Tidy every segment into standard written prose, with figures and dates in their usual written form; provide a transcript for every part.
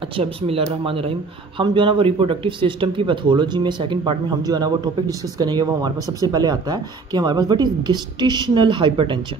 अच्छा, बिस्मिल्लाहिर्रहमानिर्रहीम। हम जो है ना वो रिप्रोडक्टिव सिस्टम की पैथोलॉजी में सेकंड पार्ट में हम जो है ना वो टॉपिक डिस्कस करेंगे। वो हमारे पास सबसे पहले आता है कि हमारे पास व्हाट इज़ गेस्टेशनल हाइपरटेंशन।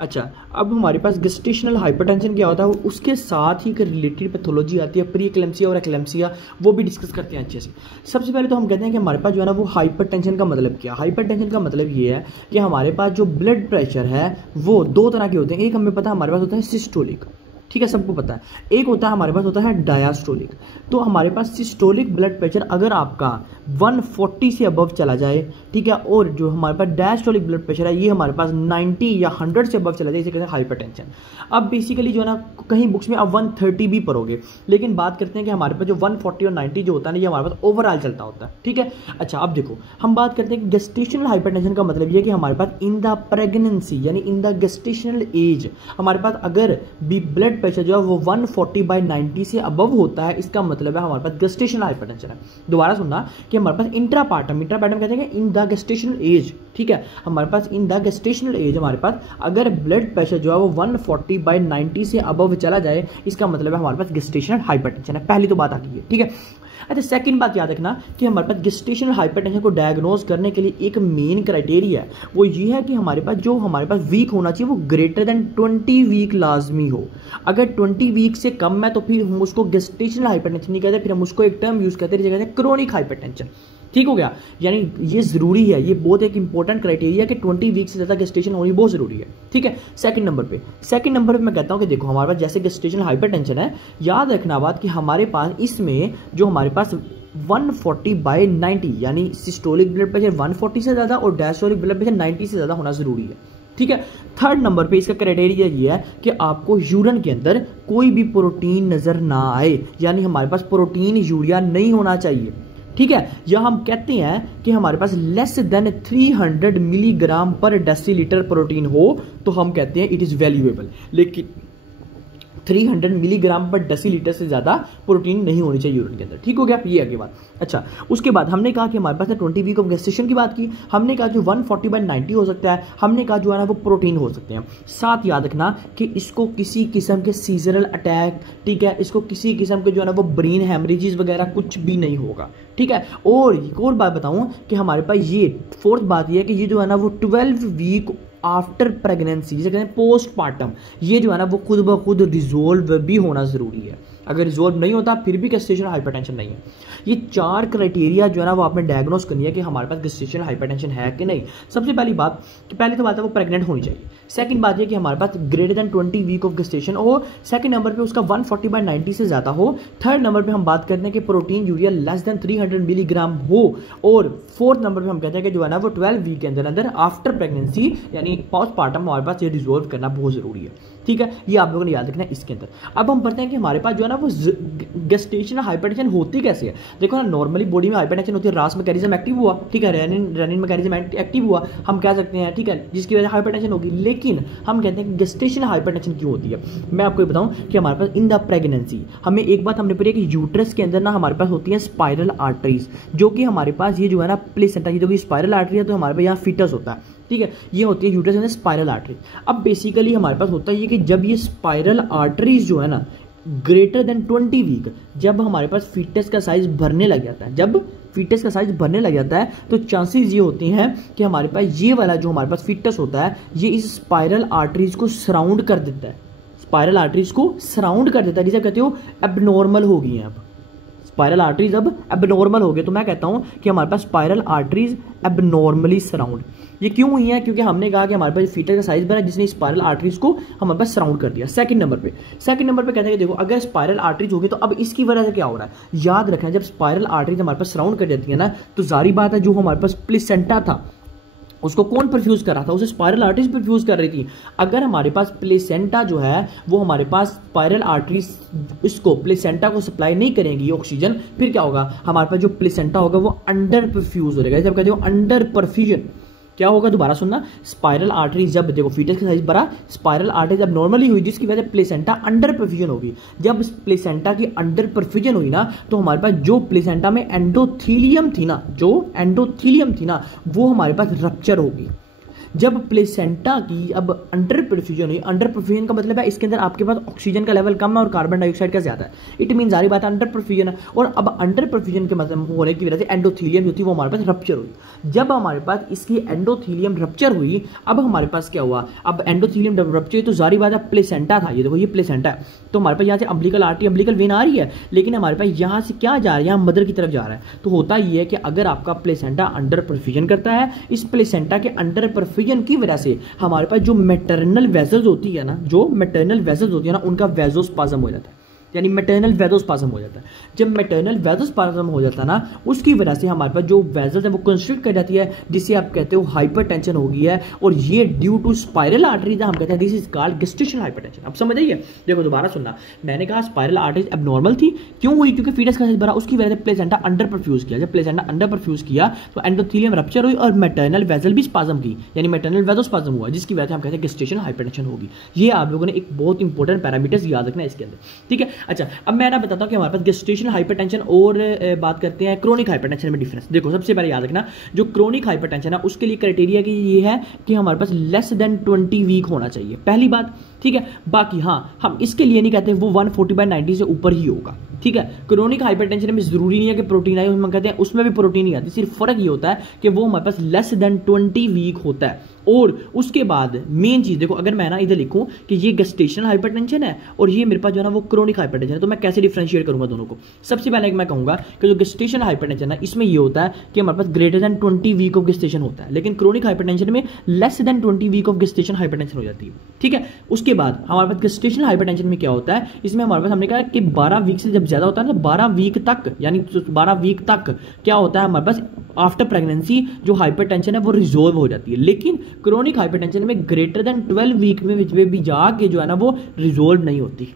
अच्छा, अब हमारे पास गेस्टेशनल हाइपरटेंशन क्या होता है, उसके साथ ही एक रिलेटेड पैथोलॉजी आती है, प्री एक्लेम्सिया और एक्लेम्सिया, वो भी डिस्कस करते हैं अच्छे से। सबसे पहले तो हम कहते हैं कि हमारे पास जो है ना वो हाइपरटेंशन का मतलब क्या है। हाइपरटेंशन का मतलब ये है कि हमारे पास जो ब्लड प्रेशर है वो दो तरह के होते हैं। एक हमें पता है हमारे पास होता है सिस्टोलिक, ठीक है, सबको पता है। एक होता है हमारे पास होता है डायास्टोलिक। तो हमारे पास सिस्टोलिक ब्लड प्रेशर अगर आपका 140 से अबव चला जाए, ठीक है, और जो हमारे पास डायस्टोलिक ब्लड प्रेशर है ये हमारे पास 90 या 100 से अबव चला जाए, इसे कहते हैं हाइपरटेंशन। अब बेसिकली जो है ना कहीं बुक्स में आप 130 भी पढ़ोगे, लेकिन बात करते हैं कि हमारे पास जो 140 और 90 जो होता है ना ये हमारे पास ओवरऑल चलता होता है, ठीक है। अच्छा, अब देखो हम बात करते हैं कि गेस्टेशनल हाइपरटेंशन का मतलब ये है कि हमारे पास इन द प्रेगनेंसी यानी इन द गेस्टेशनल एज हमारे पास अगर भी ब्लड प्रेशर जो है वो 140/90 से अबव होता है, इसका मतलब है हमारे पास गेस्टेशनल हाइपरटेंशन है। दोबारा सुनना कि हमारे पास इंट्रापार्टम कहते हैं इन द गेस्टेशनल एज, ठीक है, हमारे पास इन द गेस्टेशनल एज हमारे पास अगर ब्लड प्रेशर जो है वो 140/90 से अबव चला जाए, इसका मतलब है हमारे पास गेस्टेशनल हाइपरटेंशन है। पहली तो बात आ गई है, ठीक है। अच्छा, सेकंड बात याद रखना कि हमारे पास गेस्टेशनल हाइपरटेंशन को डायग्नोज करने के लिए एक मेन क्राइटेरिया है, वो ये है कि हमारे पास वीक होना चाहिए वो ग्रेटर देन 20 वीक लाजमी हो। अगर 20 वीक से कम है तो फिर हम उसको गेस्टेशनल हाइपरटेंशन नहीं कहते, फिर हम उसको एक टर्म यूज करते हैं क्रोनिक हाइपरटेंशन, ठीक हो गया। यानी ये जरूरी है, ये बहुत एक इंपॉर्टेंट क्राइटेरिया कि 20 वीक से ज़्यादा गेस्टेशन होनी बहुत जरूरी है, ठीक है। सेकंड नंबर पे मैं कहता हूं कि देखो हमारे पास जैसे गेस्टेशनल हाइपरटेंशन है, याद रखना बात कि हमारे पास इसमें जो हमारे पास 140/90 यानी सिस्टोलिक ब्लड प्रेशर 140 से ज़्यादा और डायस्टोलिक ब्लड प्रेशर 90 से ज़्यादा होना जरूरी है, ठीक है। थर्ड नंबर पे इसका क्राइटेरिया ये है कि आपको यूरिन के अंदर कोई भी प्रोटीन नजर ना आए, यानी हमारे पास प्रोटीन यूरिया नहीं होना चाहिए, ठीक है। या हम कहते हैं कि हमारे पास लेस देन 300 मिलीग्राम पर डेसीलीटर प्रोटीन हो तो हम कहते हैं इट इज वैल्यूएबल, लेकिन 300 मिलीग्राम पर डेसीलीटर से ज्यादा प्रोटीन नहीं होनी चाहिए यूरिन के अंदर, ठीक हो गया। ये आगे बात। अच्छा, उसके बाद हमने कहा कि हमारे पास 20 वीक ऑफ गेस्टेशन की बात की, हमने कहा जो 140/90 हो सकता है, हमने कहा जो है ना वो प्रोटीन हो सकते हैं। साथ याद रखना कि इसको किसी किस्म के सीजरल अटैक, ठीक है, इसको किसी किस्म के जो है ना वो ब्रेन हेमरेजेस वगैरह कुछ भी नहीं होगा, ठीक है। और एक और बात बताऊं कि हमारे पास ये फोर्थ बात ये है कि ये जो है ना वो 12 वीक आफ्टर प्रेगनेंसी जिसे कहते हैं पोस्टपार्टम, ये जो है ना वो खुद ब खुद रिजोल्व भी होना जरूरी है। अगर रिजोल्व नहीं होता फिर भी गेस्टेशनल हाइपरटेंशन नहीं है। ये चार क्राइटेरिया जो है ना वो आपने डायग्नोस करनी है कि हमारे पास गेस्टेशनल हाइपरटेंशन है कि नहीं। सबसे पहली बात कि पहले तो बात है वो प्रेग्नेंट होनी चाहिए। सेकंड बात ये कि हमारे पास greater than 20 week of gestation हो। सेकंड नंबर पे उसका 140/90 से ज्यादा हो। थर्ड नंबर पे हम बात करते हैं कि protein urea less than 300 milligram हो। और फोर्थ नंबर पे हम कहते हैं कि जो है ना वो 12 वीक के अंदर अंदर आफ्टर प्रेगनेंसी यानी पोस्टपार्टम हमारे पास ये रिजोल्व करना बहुत जरूरी है, ठीक है। ये आप लोगों ने याद रखना है इसके अंदर। अब हम पढ़ते हैं कि हमारे पास जो है ना वो गेस्टेशनल हाइपरटेंशन होती कैसे है। देखो ना, नॉर्मली बॉडी में हाइपरटेंशन होती है, रास मैकेनिज्म एक्टिव हुआ, ठीक है, रेनिन मैकेनिज्म एक्टिव हुआ, हम कह सकते हैं, ठीक है, जिसकी वजह से हाइपरटेंशन होगी। लेकिन हम कहते हैं कि गेस्टेशनल हाइपरटेंशन क्यों होती है। मैं आपको ये बताऊं कि हमारे पास इन द प्रेगनेंसी हमें एक बात हमने पढ़ी है कि यूट्रस के अंदर ना हमारे पास होती है स्पाइरल आर्टरीज, जो कि हमारे पास ये जो है ना प्लेसेंटा, जो कि स्पाइरल आर्टरी है तो हमारे पास यहाँ फीटस होता है, ठीक है, ये होती है यूट्रस के अंदर स्पाइरल आर्टरी। अब बेसिकली हमारे पास होता है ये कि जब ये स्पाइरल आर्टरीज जो है ना ग्रेटर देन 20 वीक, जब हमारे पास फीटस का साइज भरने लग जाता है, जब फीटस का साइज भरने लग जाता है तो चांसेस ये होती हैं कि हमारे पास ये वाला जो हमारे पास फीटस होता है ये इस स्पाइरल आर्टरीज को सराउंड कर देता है, स्पाइरल आर्टरीज को सराउंड कर देता है, जिसे कहते हो एबनॉर्मल हो गई हैं। अब स्पाइरल आर्टरीज अब एबनॉर्मल हो गए, तो मैं कहता हूं कि हमारे पास स्पाइरल आर्टरीज एबनॉर्मली सराउंड। ये क्यों हुई है? क्योंकि हमने कहा कि हमारे पास फीटर का साइज बना जिसने स्पाइरल आर्टरीज को हमारे पास सराउंड कर दिया। सेकंड नंबर पे कहते हैं कि देखो अगर स्पाइरल आर्टरीज होगी तो अब इसकी वजह से क्या हो रहा है, याद रखना जब स्पाइरल आर्टरीज हमारे पास सराउंड कर देती है ना तो जारी बात है जो हमारे पास प्लेसेंटा था उसको कौन परफ्यूज कर रहा था, उसे स्पाइरल आर्टरीज परफ्यूज कर रही थी। अगर हमारे पास प्लेसेंटा जो है वो हमारे पास स्पाइरल आर्टरीज इसको प्लेसेंटा को सप्लाई नहीं करेंगी ऑक्सीजन, फिर क्या होगा, हमारे पास जो प्लेसेंटा होगा वो अंडर परफ्यूज हो जाएगा, जब कहते हो अंडर परफ्यूजन। क्या होगा, दोबारा सुनना, स्पाइरल आर्टरी जब देखो फीटस का साइज बड़ा, स्पाइरल आर्टरी जब नॉर्मली हुई जिसकी वजह से प्लेसेंटा अंडर परफ्यूजन होगी। जब प्लेसेंटा की अंडर परफ्यूजन हुई ना तो हमारे पास जो प्लेसेंटा में एंडोथीलियम थी ना, वो हमारे पास रप्चर होगी। जब प्लेसेंटा की अब अंडर परफ्यूजन हुई, अंडर परफ्यूजन का मतलब है इसके अंदर आपके पास ऑक्सीजन का लेवल कम है और कार्बन डाइऑक्साइड का ज्यादा है, इट मीन सारी बात अंडर परफ्यूजन है। और अब अंडर परफ्यूजन के मतलब होने की वजह से एंडोथीलियम जो थी वो हमारे पास रप्चर हुई। जब हमारे पास इसकी एंडोथीलियम रप्चर हुई, अब हमारे पास क्या हुआ, अब एंडोथीलियम रप्चर हुई तो जारी बात है प्लेसेंटा था, ये देखो ये प्लेसेंटा है, तो हमारे पास यहाँ से अम्बिलिकल आर्टरी अम्बिलिकल वेन आ रही है, लेकिन हमारे पास यहाँ से क्या जा रहा है, यहाँ मदर की तरफ जा रहा है। तो होता ये है कि अगर आपका प्लेसेंटा अंडर परफ्यूजन करता है, इस प्लेसेंटा के अंडर परफ्यूजन की वजह से हमारे पास जो मैटरनल वेसल्स होती है ना, जो मैटरनल वेसल्स होती है ना, उनका वेजोस्पाज्म हो जाता है, यानी मैटरनल वेजोस्पाज्म हो जाता है। जब मैटरनल वेजोस्पाज्म हो जाता है ना, उसकी वजह से हमारे पास जो वेजल्स है वो कंस्ट्रिक्ट कर जाती है, जिससे आप कहते हो हाइपरटेंशन हो गई है, और ये ड्यू टू स्पाइरल आर्टरीज हम कहते हैं this is called gestational hypertension. अब समझ आइए, देखो दोबारा सुनना, मैंने कहा स्पाइरल आर्टरीज एबनॉर्मल थी, क्यों हुई, क्योंकि फीटस का साइज बड़ा, उसकी वजह से प्लेसेंटा अंडर परफ्यूज किया, जब प्लेसेंटा अंडर परफ्यूज किया तो एंडोथीलियम रप्चर हुई और मैटरनल वेजल भी स्पाज्म की, यानी मैटरनल वेजोस्पाज्म हुआ, जिसकी वजह से हम कहते हैं गेस्टेशनल हाइपरटेंशन होगी। ये आप लोगों ने एक बहुत इंपॉर्टेंट पैरामीटर्स याद रखना है इसके अंदर, ठीक है। अच्छा, अब मैं ना बताता हूं कि हमारे पास गेस्टेशनल हाइपरटेंशन और बात करते हैं क्रोनिक हाइपरटेंशन में डिफरेंस। देखो सबसे पहले याद रखना, जो क्रोनिक हाइपरटेंशन है उसके लिए क्राइटेरिया की ये है कि हमारे पास लेस देन 20 वीक होना चाहिए, पहली बात, ठीक है। बाकी हाँ, हम इसके लिए नहीं कहते वो 140/90 से ऊपर ही होगा, ठीक है। क्रोनिक हाइपरटेंशन में जरूरी नहीं है कि प्रोटीन आए, हम कहते हैं उसमें भी प्रोटीन नहीं आती, सिर्फ फर्क ये होता है कि वो हमारे पास लेस देन 20 वीक होता है। और उसके बाद मेन चीज देखो, अगर मैं ना इधर लिखूं कि ये गेस्टेशनल हाइपरटेंशन है और ये मेरे पास जो है ना वो क्रोनिक हाइपरटेंशन है, तो मैं कैसे डिफरेंशिएट करूंगा दोनों को। सबसे पहले मैं कहूंगा कि जो गेस्टेशनल हाइपरटेंशन है इसमें ये होता है कि हमारे पास greater than 20 week of gestation होता है, लेकिन क्रोनिक हाइपरटेंशन में less than 20 week of gestation hypertension हो जाती है, ठीक है। उसके बाद हमारे पास गेस्टेशनल हाइपरटेंशन में क्या होता है, इसमें हमारे पास हमने कहा कि 12 वीक से जब ज्यादा होता है ना, 12 वीक तक, यानी 12 वीक तक क्या होता है हमारे पास आफ्टर प्रेगनेंसी जो हाइपरटेंशन है वो रिजोल्व हो जाती है। लेकिन क्रोनिक हाइपरटेंशन में ग्रेटर देन 12 वीक में भी जाके जो है ना वो रिजोल्व नहीं होती,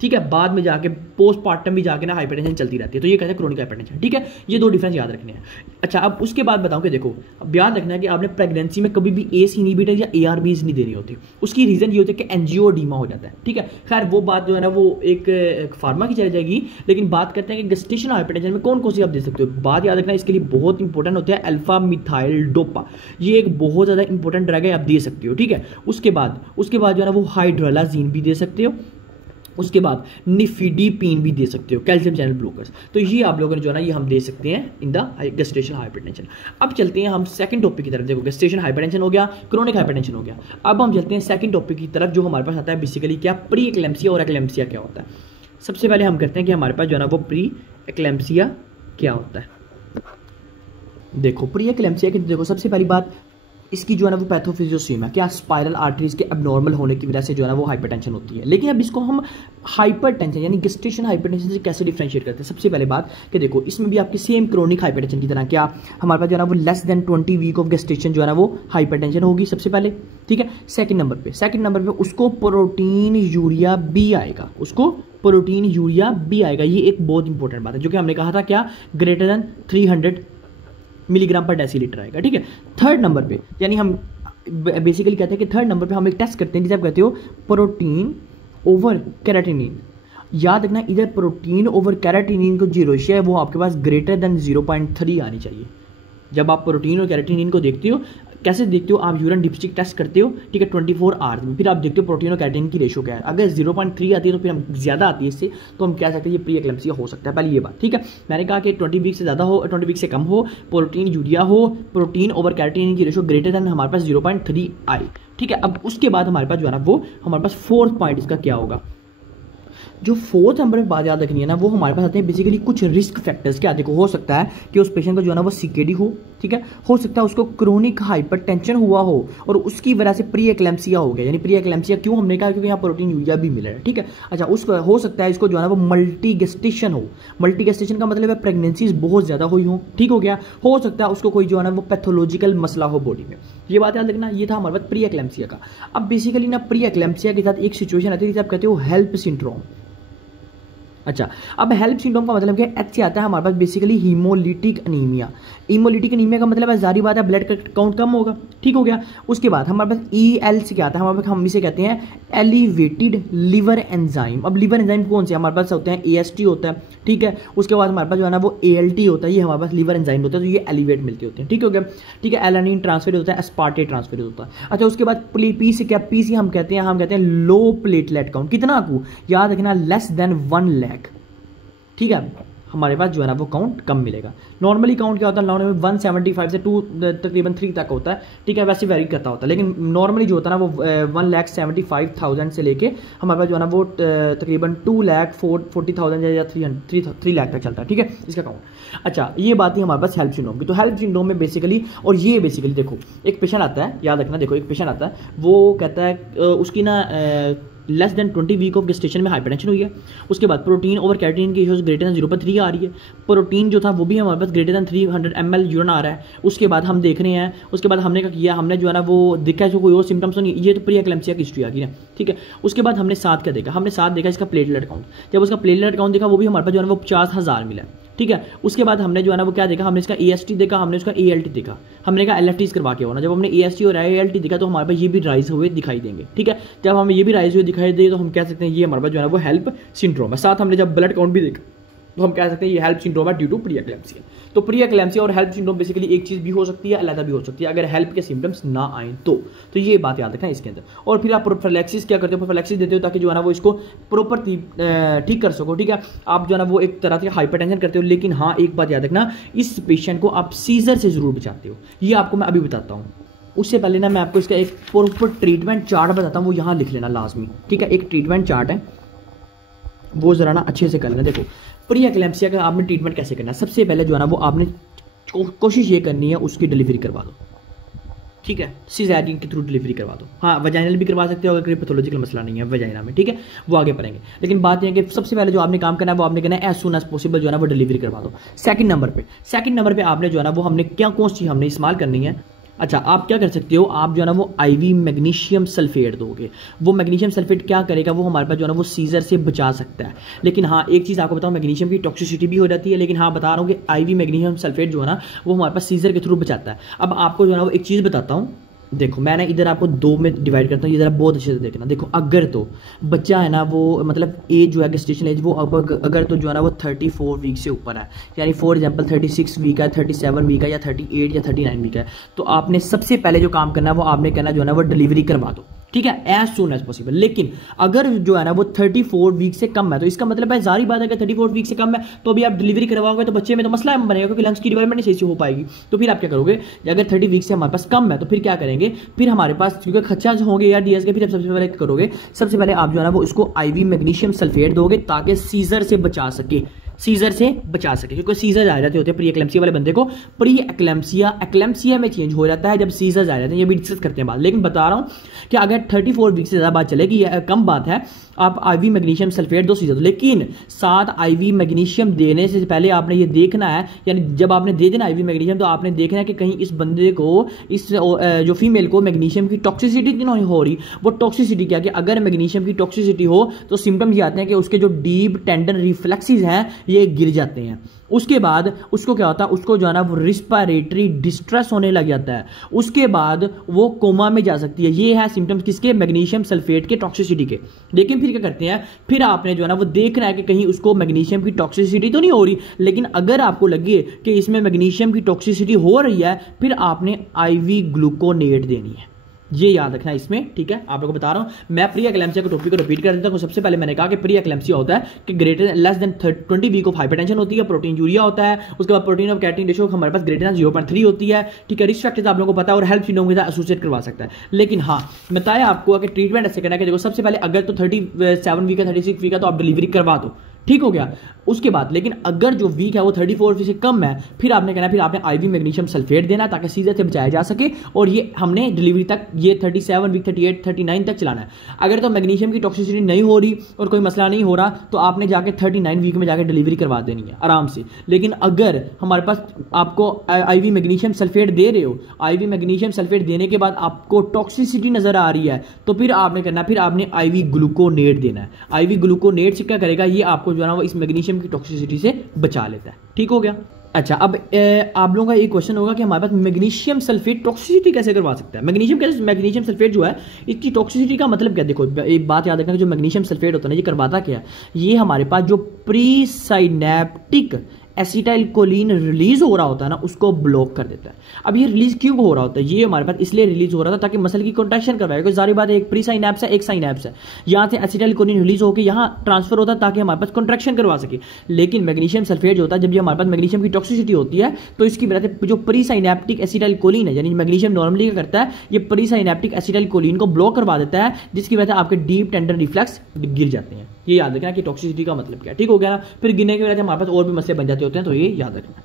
ठीक है। बाद में जाके पोस्टमार्टम भी जाके ना हाइपरटेंशन चलती रहती है, तो ये कहते हैं क्रोनिक हाइपरटेंशन, ठीक है। ये दो डिफरेंस याद रखने हैं। अच्छा, अब उसके बाद बताऊं कि देखो, अब याद रखना है कि आपने प्रेगनेंसी में कभी भी एस इनहिबिटर या एआरबीज नहीं देनी होती। उसकी रीजन ये होती है कि एंजियोडीमा हो जाता है, ठीक है। खैर वो बात जो है ना वो एक फार्मा की चली जाएगी, लेकिन बात करते हैं कि गेस्टेशनल हाइपरटेंशन में कौन कौन सी आप दे सकते हो। बात याद रखना इसके लिए बहुत इंपॉर्टेंट होता है अल्फा मिथाइल डोपा, ये एक बहुत ज़्यादा इंपॉर्टेंट ड्रग है, आप दे सकते हो, ठीक है। उसके बाद जो है ना वो हाइड्रोलाजीन भी दे सकते हो, उसके बाद निफिडीपिन भी दे सकते हो, कैल्शियम चैनल ब्लॉकर्स। तो ये आप लोगों ने जो है ना ये हम दे सकते हैं इन द गेस्टेशनल हाइपरटेंशन। अब चलते हैं हम सेकंड टॉपिक की तरफ। देखो गेस्टेशनल हाइपरटेंशन हो गया, क्रोनिक हाइपरटेंशन हो गया। अब हम चलते हैं सेकंड टॉपिक की तरफ, जो हमारे पास आता है बेसिकली क्या, प्री एक्लेम्पसिया और एक्लेम्पसिया क्या होता है। सबसे पहले हम करते हैं कि हमारे पास जो है ना वो प्री एक्लेम्पसिया क्या होता है। देखो प्री एक्लेम्पसिया की देखो सबसे पहली बात, इसकी जो है ना वो पैथोफिजियोसीमा क्या, स्पाइरल आर्टरीज के एबनॉर्मल होने की वजह से जो है ना वो हाइपरटेंशन होती है। लेकिन अब इसको हम हाइपरटेंशन यानी गेस्टेशनल हाइपरटेंशन से कैसे डिफरेंशिएट करते हैं। सबसे पहले बात कि देखो इसमें भी आपकी सेम क्रोनिक हाइपरटेंशन की तरह क्या हमारे पास जो है ना वो less than 20 week of gestation जो है ना वो हाइपरटेंशन होगी सबसे पहले, ठीक है। सेकंड नंबर पे उसको प्रोटीन यूरिया बी आएगा, उसको प्रोटीन यूरिया बी आएगा। ये एक बहुत इंपॉर्टेंट बात है, जो कि हमने कहा था क्या, ग्रेटर देन 300 मिलीग्राम पर डेसीलीटर आएगा, ठीक है। थर्ड नंबर पे यानी हम बेसिकली कहते हैं कि थर्ड नंबर पे हम एक टेस्ट करते हैं जिसे आप कहते हो प्रोटीन ओवर कैराटिनिन। याद रखना इधर प्रोटीन ओवर कैराटिनिन को जो रेशियो है वो आपके पास ग्रेटर देन 0.3 आनी चाहिए। जब आप प्रोटीन और कैराटिनिन को देखते हो, कैसे देखते हो, आप यूरिन डिप्स्टिक टेस्ट करते हो, ठीक है, 24 आवर्स में, फिर आप देखते हो प्रोटीन और कैराटिनिन की रेशियो क्या है। अगर 0.3 आती है तो फिर हम ज़्यादा आती है इससे, तो हम कह सकते हैं ये प्री एक्लेम्पसिया हो सकता है। पहले ये बात, ठीक है। मैंने कहा कि 20 वीक से ज़्यादा हो, 20 वीक से कम हो, प्रोटीन यूरिया हो, प्रोटीन ओवर कैराटिनिन की रेशियो ग्रेटर देन हमारे पास 0.3 आए, ठीक है। अब उसके बाद हमारे पास जो है ना वो हमारे पास फोर्थ पॉइंट इसका क्या होगा। जो फोर्थ नंबर पे बात याद रखनी है ना, वो हमारे पास आते हैं बेसिकली कुछ रिस्क फैक्टर्स। क्या देखो, हो सकता है कि उस पेशेंट को जो है ना वो सीकेडी हो, ठीक है, हो सकता है उसको क्रोनिक हाइपरटेंशन हुआ हो और उसकी वजह से प्री एक्लेम्पसिया हो गया। यानी प्री एक्लेम्पसिया क्यों हमने कहा, क्योंकि यहाँ प्रोटीन यूरिया भी मिल रहा है, ठीक है। अच्छा, उसको हो सकता है इसको जो है ना वो मल्टी गेस्टेशन हो। मल्टी गेस्टेशन का मतलब है प्रेगनेंसीज बहुत ज़्यादा हुई हो, ठीक हो गया। हो सकता है उसको कोई जो है ना वो पैथोलॉजिकल मसला हो बॉडी में। ये बात याद रखना, ये था हमारे पास प्री एक्लेम्पसिया का। अब बेसिकली ना प्री एक्लेम्पसिया के साथ एक सिचुएशन आती है जिसे आप कहते हो हेल्प सिंड्रोम। अच्छा, अब हेल्प सिंड्रोम का मतलब क्या, एच से आता है हमारे पास basically haemolytic anaemia. Haemolytic anaemia का मतलब है जारी बात है ब्लड का काउंट कम होगा, ठीक हो गया। उसके बाद हमारे पास EL से क्या आता है, हमारे पास हम इसे कहते हैं एलिवेटेड लिवर एंजाइम। अब लिवर एंजाइम कौन से हमारे पास होते हैं, AST होता है, ठीक है। उसके बाद हमारे पास जो है ना वो ALT होता है, ये हमारे पास लिवर एंजाइम होता है, तो ये एलिवेट मिलते होते हैं, ठीक हो गया। ठीक है, एलानिन ट्रांसफर होता है, एस्पार्टेट ट्रांसफर होता है। अच्छा, उसके बाद P से क्या, P से हम कहते हैं लो प्लेटलेट काउंट, कितना को याद रखना, लेस देन 1 लाख, ठीक है। हमारे पास जो है ना वो काउंट कम मिलेगा। नॉर्मली काउंट क्या होता है, नॉर्मली 175 से 2 तकरीबन 3 तक होता है, ठीक है, वैसे वेरी करता होता है, लेकिन नॉर्मली जो होता है ना वो 1,75,000 से लेके हमारे पास जो है ना वो तकरीबन 2,40,000 या 3 लाख तक चलता है, ठीक है, इसका काउंट। अच्छा, ये बात ही हमारे पास हेल्प सिंड्रोम की। तो हेल्प सिंड्रोम में बेसिकली, और ये बेसिकली देखो एक पेशेंट आता है, याद रखना, देखो एक पेशेंट आता है, वो कहता है उसकी ना less than 20 week of gestation में हाइपरटेंशन हुई है। उसके बाद प्रोटीन ओवर कैरेटिन की रेशियो ग्रेटर देन 0.3 आ रही है। प्रोटीन जो था वो भी हमारे पास ग्रेटर देन 300 ml यूरिन आ रहा है। उसके बाद हम देख रहे हैं, उसके बाद हमने क्या किया, हमने जो है ना वो देखा जो कोई और सिम्टम्स तो नहीं, ये तो प्री एक्लेम्सिया की हिस्ट्री आ गई ना, ठीक है। उसके बाद हमने साथ क्या देखा, हमने साथ देखा इसका प्लेटलेट काउंट। जब उसका प्लेटलेट काउंट देखा वो भी हमारे पास जो है ना वो 50,000 मिला, ठीक है। उसके बाद हमने जो है ना वो क्या देखा, हमने इसका AST देखा, हमने उसका ALT देखा, हमने कहा LFTs करवा के होना। जब हमने AST और ALT देखा तो हमारे पास ये भी राइज हुए दिखाई देंगे, ठीक है। जब हमें ये भी राइज हुए दिखाई दे तो हम कह सकते हैं ये हमारे पास जो है ना वो हेल्प सिंड्रोम है। साथ हमने जब ब्लड काउंट भी देखा तो हम कह सकते हैं ये हेल्प सिंड्रोम है ड्यू टू प्री एक्लेम्सिया। तो प्री एक्लेम्सिया और हेल्प सिंड्रोम बेसिकली एक चीज भी हो सकती है, अलग भी हो सकती है, अगर हेल्प के सिम्टम्स ना आए तो ये बात याद रखना इसके अंदर। और फिर आप प्रोफिलैक्सिस क्या करते हो, प्रोफिलैक्सिस देते हो ताकि जो है ना वो इसको प्रॉपर ठीक कर सको, ठीक है। आप जो है ना वो एक तरह से हाइपरटेंशन करते हो, लेकिन हाँ एक बात याद रखना, इस पेशेंट को आप सीजर से जरूर बचाते हो, ये आपको मैं अभी बताता हूँ। उससे पहले ना मैं आपको इसका एक प्रॉपर ट्रीटमेंट चार्ट बताता हूँ, वो यहाँ लिख लेना लाजमी, ठीक है। एक ट्रीटमेंट चार्ट है, वो जरा ना अच्छे से कर लेना। देखो प्री एक्लेम्सिया का आपने ट्रीटमेंट कैसे करना है, सबसे पहले जो है ना वो आपने कोशिश ये करनी है उसकी डिलीवरी करवा दो, ठीक है, सिजेरियन के थ्रू डिलीवरी करवा दो। हाँ, वजाइनल भी करवा सकते हो अगर कोई पैथोलॉजिकल मसला नहीं है वजाइना में, ठीक है, वो आगे पढ़ेंगे। लेकिन बात यह है कि सबसे पहले जो आपने काम करना है वो आपने करना है एज सुन एज पॉसिबल जो है ना वो डिलीवरी करवा दो। सेकंड नंबर पे आपने जो है ना वो हमने क्या कौन सी हमने इस्तेमाल करनी है। अच्छा, आप क्या कर सकते हो, आप जो है ना वो IV मैग्नीशियम सल्फेट दोगे। वो मैग्नीशियम सल्फेट क्या करेगा, वो हमारे पास जो है ना वो सीजर से बचा सकता है। लेकिन हाँ एक चीज़ आपको बताऊँ, मैग्नीशियम की टॉक्सिसिटी भी हो जाती है, लेकिन हाँ बता रहा हूँ कि IV मैग्नीशियम सल्फेट जो है ना वो हमारे पास सीजर के थ्रू बचाता है। अब आपको जो है ना वो एक चीज़ बताता हूँ, देखो मैंने इधर आपको 2 में डिवाइड करता हूँ, ये ज़रा बहुत अच्छे से देखना। देखो अगर तो बच्चा है ना वो मतलब एज जो है गेस्टेशन एज वो अगर तो जो है ना वो 34 वीक से ऊपर है, यानी फॉर एग्जांपल 36 वीक है, 37 वीक है, या 38 या 39 वीक है, तो आपने सबसे पहले जो काम करना है वो आपने करना जो है ना वो डिलीवरी करवा दो, ठीक है, एज सुन एज पॉसिबल। लेकिन अगर जो है ना वो 34 वीक से कम है, तो इसका मतलब है जारी बात है कि 34 वीक से कम है तो अभी आप डिलीवरी करवाओगे तो बच्चे में तो मसला बनेगा, क्योंकि लंग्स की डेवलपमेंट नहीं सही से हो पाएगी। तो फिर आप क्या करोगे, अगर 30 वीक से हमारे पास कम है तो फिर क्या करेंगे, फिर हमारे पास क्योंकि खर्चा होंगे या DS के, फिर सबसे पहले करोगे, सबसे पहले आप जो है ना वो इसको IV मैग्नीशियम सल्फेट दोगे ताकि सीजर से बचा सके, क्योंकि सीजर आ जाते होते हैं प्री एक्लेम्सिया वाले बंदे को। प्री एक्लेम्सिया में चेंज हो जाता है जब सीजर आ जाते हैं, ये भी डिस्कस करते हैं बात। लेकिन बता रहा हूं कि अगर 34 वीक से ज़्यादा बात चलेगी, कम बात है, आप IV मैग्नीशियम सल्फेट दो सीजर दो, लेकिन साथ IV मैग्नीशियम देने से पहले आपने ये देखना है, यानी जब आपने दे देना IV मैग्नीशियम तो आपने देखना है कि कहीं इस बंदे को, इस जो फीमेल को मैग्नीशियम की टॉक्सिसिटी नहीं हो रही। वो टॉक्सिसिटी क्या, कि अगर मैग्नीशियम की टॉक्सिसिटी हो तो सिम्टम्स ये आते हैं कि उसके जो डीप टेंडन रिफ्लेक्सेस हैं ये गिर जाते हैं। उसके बाद उसको क्या होता है, उसको जो है ना वो रिस्पायरेटरी डिस्ट्रेस होने लग जाता है, उसके बाद वो कोमा में जा सकती है। ये है सिम्टम्स किसके, मैग्नीशियम सल्फेट के टॉक्सिसिटी के। लेकिन फिर क्या करते हैं, फिर आपने जो है ना वो देखना है कि कहीं उसको मैग्नीशियम की टॉक्सिसिटी तो नहीं हो रही, लेकिन अगर आपको लगे कि इसमें मैग्नीशियम की टॉक्सिसिटी हो रही है, फिर आपने IV ग्लूकोनेट देनी है। ये याद रखना इसमें, ठीक है। आप लोगों को बता रहा हूं मैं प्री एक्लेम्सिया के टॉपिक को रिपीट कर देता हूं। सबसे पहले मैंने कहा कि प्री एक्लेम्सिया होता है कि greater less than 20 week of hypertension होती है, प्रोटीन यूरिया होता है, उसके बाद प्रोटीन ऑफ कैटिन रेशियो हमारे पास ग्रेटर देन 0.3 होती है, ठीक है। रिस्क फैक्टर्स आप लोगों को पता है और हेल्प सिंड्रोम के साथ एसोसिएट करवा सकता है। लेकिन हाँ बताया आपको कि ट्रीटमेंट ऐसे करना है कि देखो सबसे पहले अगर तो 37 वीक है, 36 वीक है तो आप डिलीवरी करवा दो, ठीक हो गया। उसके बाद लेकिन अगर जो वीक है वो 34 से कम है, फिर आपने कहना, फिर आपने IV मैग्नीशियम सल्फेट देना ताकि सीजर से बचाया जा सके, और ये हमने डिलीवरी तक ये 37 वीक 38 39 तक चलाना है। अगर तो मैग्नीशियम की टॉक्सिसिटी नहीं हो रही और कोई मसला नहीं हो रहा तो आपने जाके 39 वीक में जाकर डिलीवरी करवा देनी है आराम से। लेकिन अगर हमारे पास आपको IV मैग्नीशियम सल्फेट दे रहे हो, IV मैग्नीशियम सल्फेट देने के बाद आपको टॉक्सिसिटी नजर आ रही है, तो फिर आपने करना, फिर आपने IV ग्लूकोनेट देना है। IV ग्लूकोनेट से क्या करेगा, ये आपको जो है ना वो इस मैग्नीशियम की टॉक्सिसिटी से बचा लेता है। ठीक हो गया। अच्छा, अब आप लोगों का एक क्वेश्चन होगा कि हमारे पास मैग्नीशियम सल्फेट टॉक्सिसिटी कैसे करवा सकता है। मैग्नीशियम सल्फेट जो है इसकी टॉक्सिसिटी का मतलब क्या, देखो एक बात याद रखना कि जो मैग्नीशियम सल्फेट होता है ना, ये करवाता क्या है, ये हमारे पास जो प्री साइनेप्टिक एसिटाइलकोलिन रिलीज हो रहा होता है ना, उसको ब्लॉक कर देता है। अब ये रिलीज क्यों हो रहा होता है, ये हमारे पास इसलिए रिलीज हो रहा था ताकि मसल की कॉन्ट्रैक्शन करवाए, क्योंकि सारी बात है एक प्री साइनेप्स है एक साइनेप्स है, यहाँ से एसिटाइलकोलिन रिलीज होकर यहाँ ट्रांसफर होता है ताकि हमारे पास कॉन्ट्रैक्शन करवा सके। लेकिन मैग्नीशियम सल्फेट जो होता है, जब ये हमारे पास मैग्नीशियम की टॉक्सिसिटी होती है तो इसकी वजह से जो प्री साइनेप्टिक एसिटाइलकोलिन है, यानी मैग्नीशियम नॉर्मली क्या करता है, ये प्री साइनेप्टिक एसिटाइलकोलिन को ब्लॉक करवा देता है, जिसकी वजह से आपके डीप टेंडन रिफ्लेक्स गिर जाते हैं। ये याद रखना कि टॉक्सिसिटी का मतलब क्या है। ठीक हो गया ना। फिर गिरने की वजह से हमारे पास और भी मसले बन जाते होते हैं, तो ये याद रखना।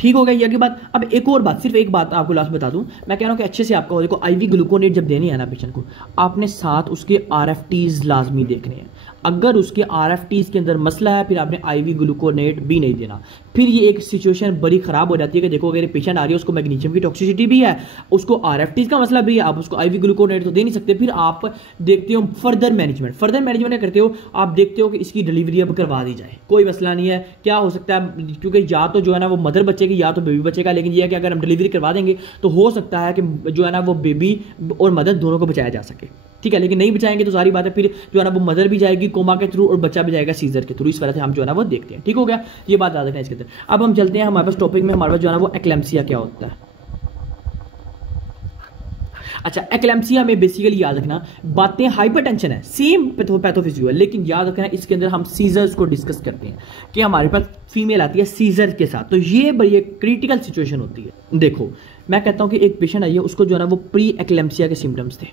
ठीक हो गया ये की बात। अब एक और बात, सिर्फ एक बात आपको लास्ट बता दूं, मैं कह रहा हूं कि अच्छे से आपको देखो IV ग्लूकोनेट जब देनी है ना पेशेंट को, आपने साथ उसके RFTs लाजमी देखने हैं। अगर उसके RFTs के अंदर मसला है, फिर आपने IV ग्लूकोनेट भी नहीं देना। फिर ये एक सिचुएशन बड़ी खराब हो जाती है कि देखो अगर पेशेंट आ रही है उसको मैग्नीशियम की टॉक्सिसिटी भी है, उसको RFTs का मसला भी है, आप उसको IV ग्लूकोनेट तो दे नहीं सकते। फिर आप देखते हो फर्दर मैनेजमेंट करते हो, आप देखते हो कि इसकी डिलीवरी अब करवा दी जाए, कोई मसला नहीं है। क्या हो सकता है, क्योंकि या तो जो है ना वो मदर बचेगी या तो बेबी बचेगा, लेकिन यह है कि अगर हम डिलीवरी करवा देंगे तो हो सकता है कि जो है ना वो बेबी और मदर दोनों को बचाया जा सके। ठीक है, लेकिन नहीं बचाएंगे तो सारी बात है फिर जो है ना वो मदर भी जाएगी कोमा के थ्रू और बच्चा भी जाएगा सीजर के थ्रू। इस वजह से हम जो है ना वो देखते हैं। ठीक हो गया, ये बात याद रखना इसके अंदर। अब हम चलते हैं हमारे पास टॉपिक में, हमारे पास जो है ना वो एक्लेम्सिया क्या होता है। अच्छा, एक्लेम्सिया में बेसिकली याद रखना बातें हाइपरटेंशन है, सेम पैथोफिजियो है, लेकिन याद रखना इसके अंदर हम सीजर्स को डिस्कस करते हैं कि हमारे पास फीमेल आती है सीजर के साथ, तो ये बड़ी क्रिटिकल सिचुएशन होती है। देखो मैं कहता हूं कि एक पेशेंट आई है, उसको जो है ना वो प्री एक्लेम्सिया के सिम्टम्स थे,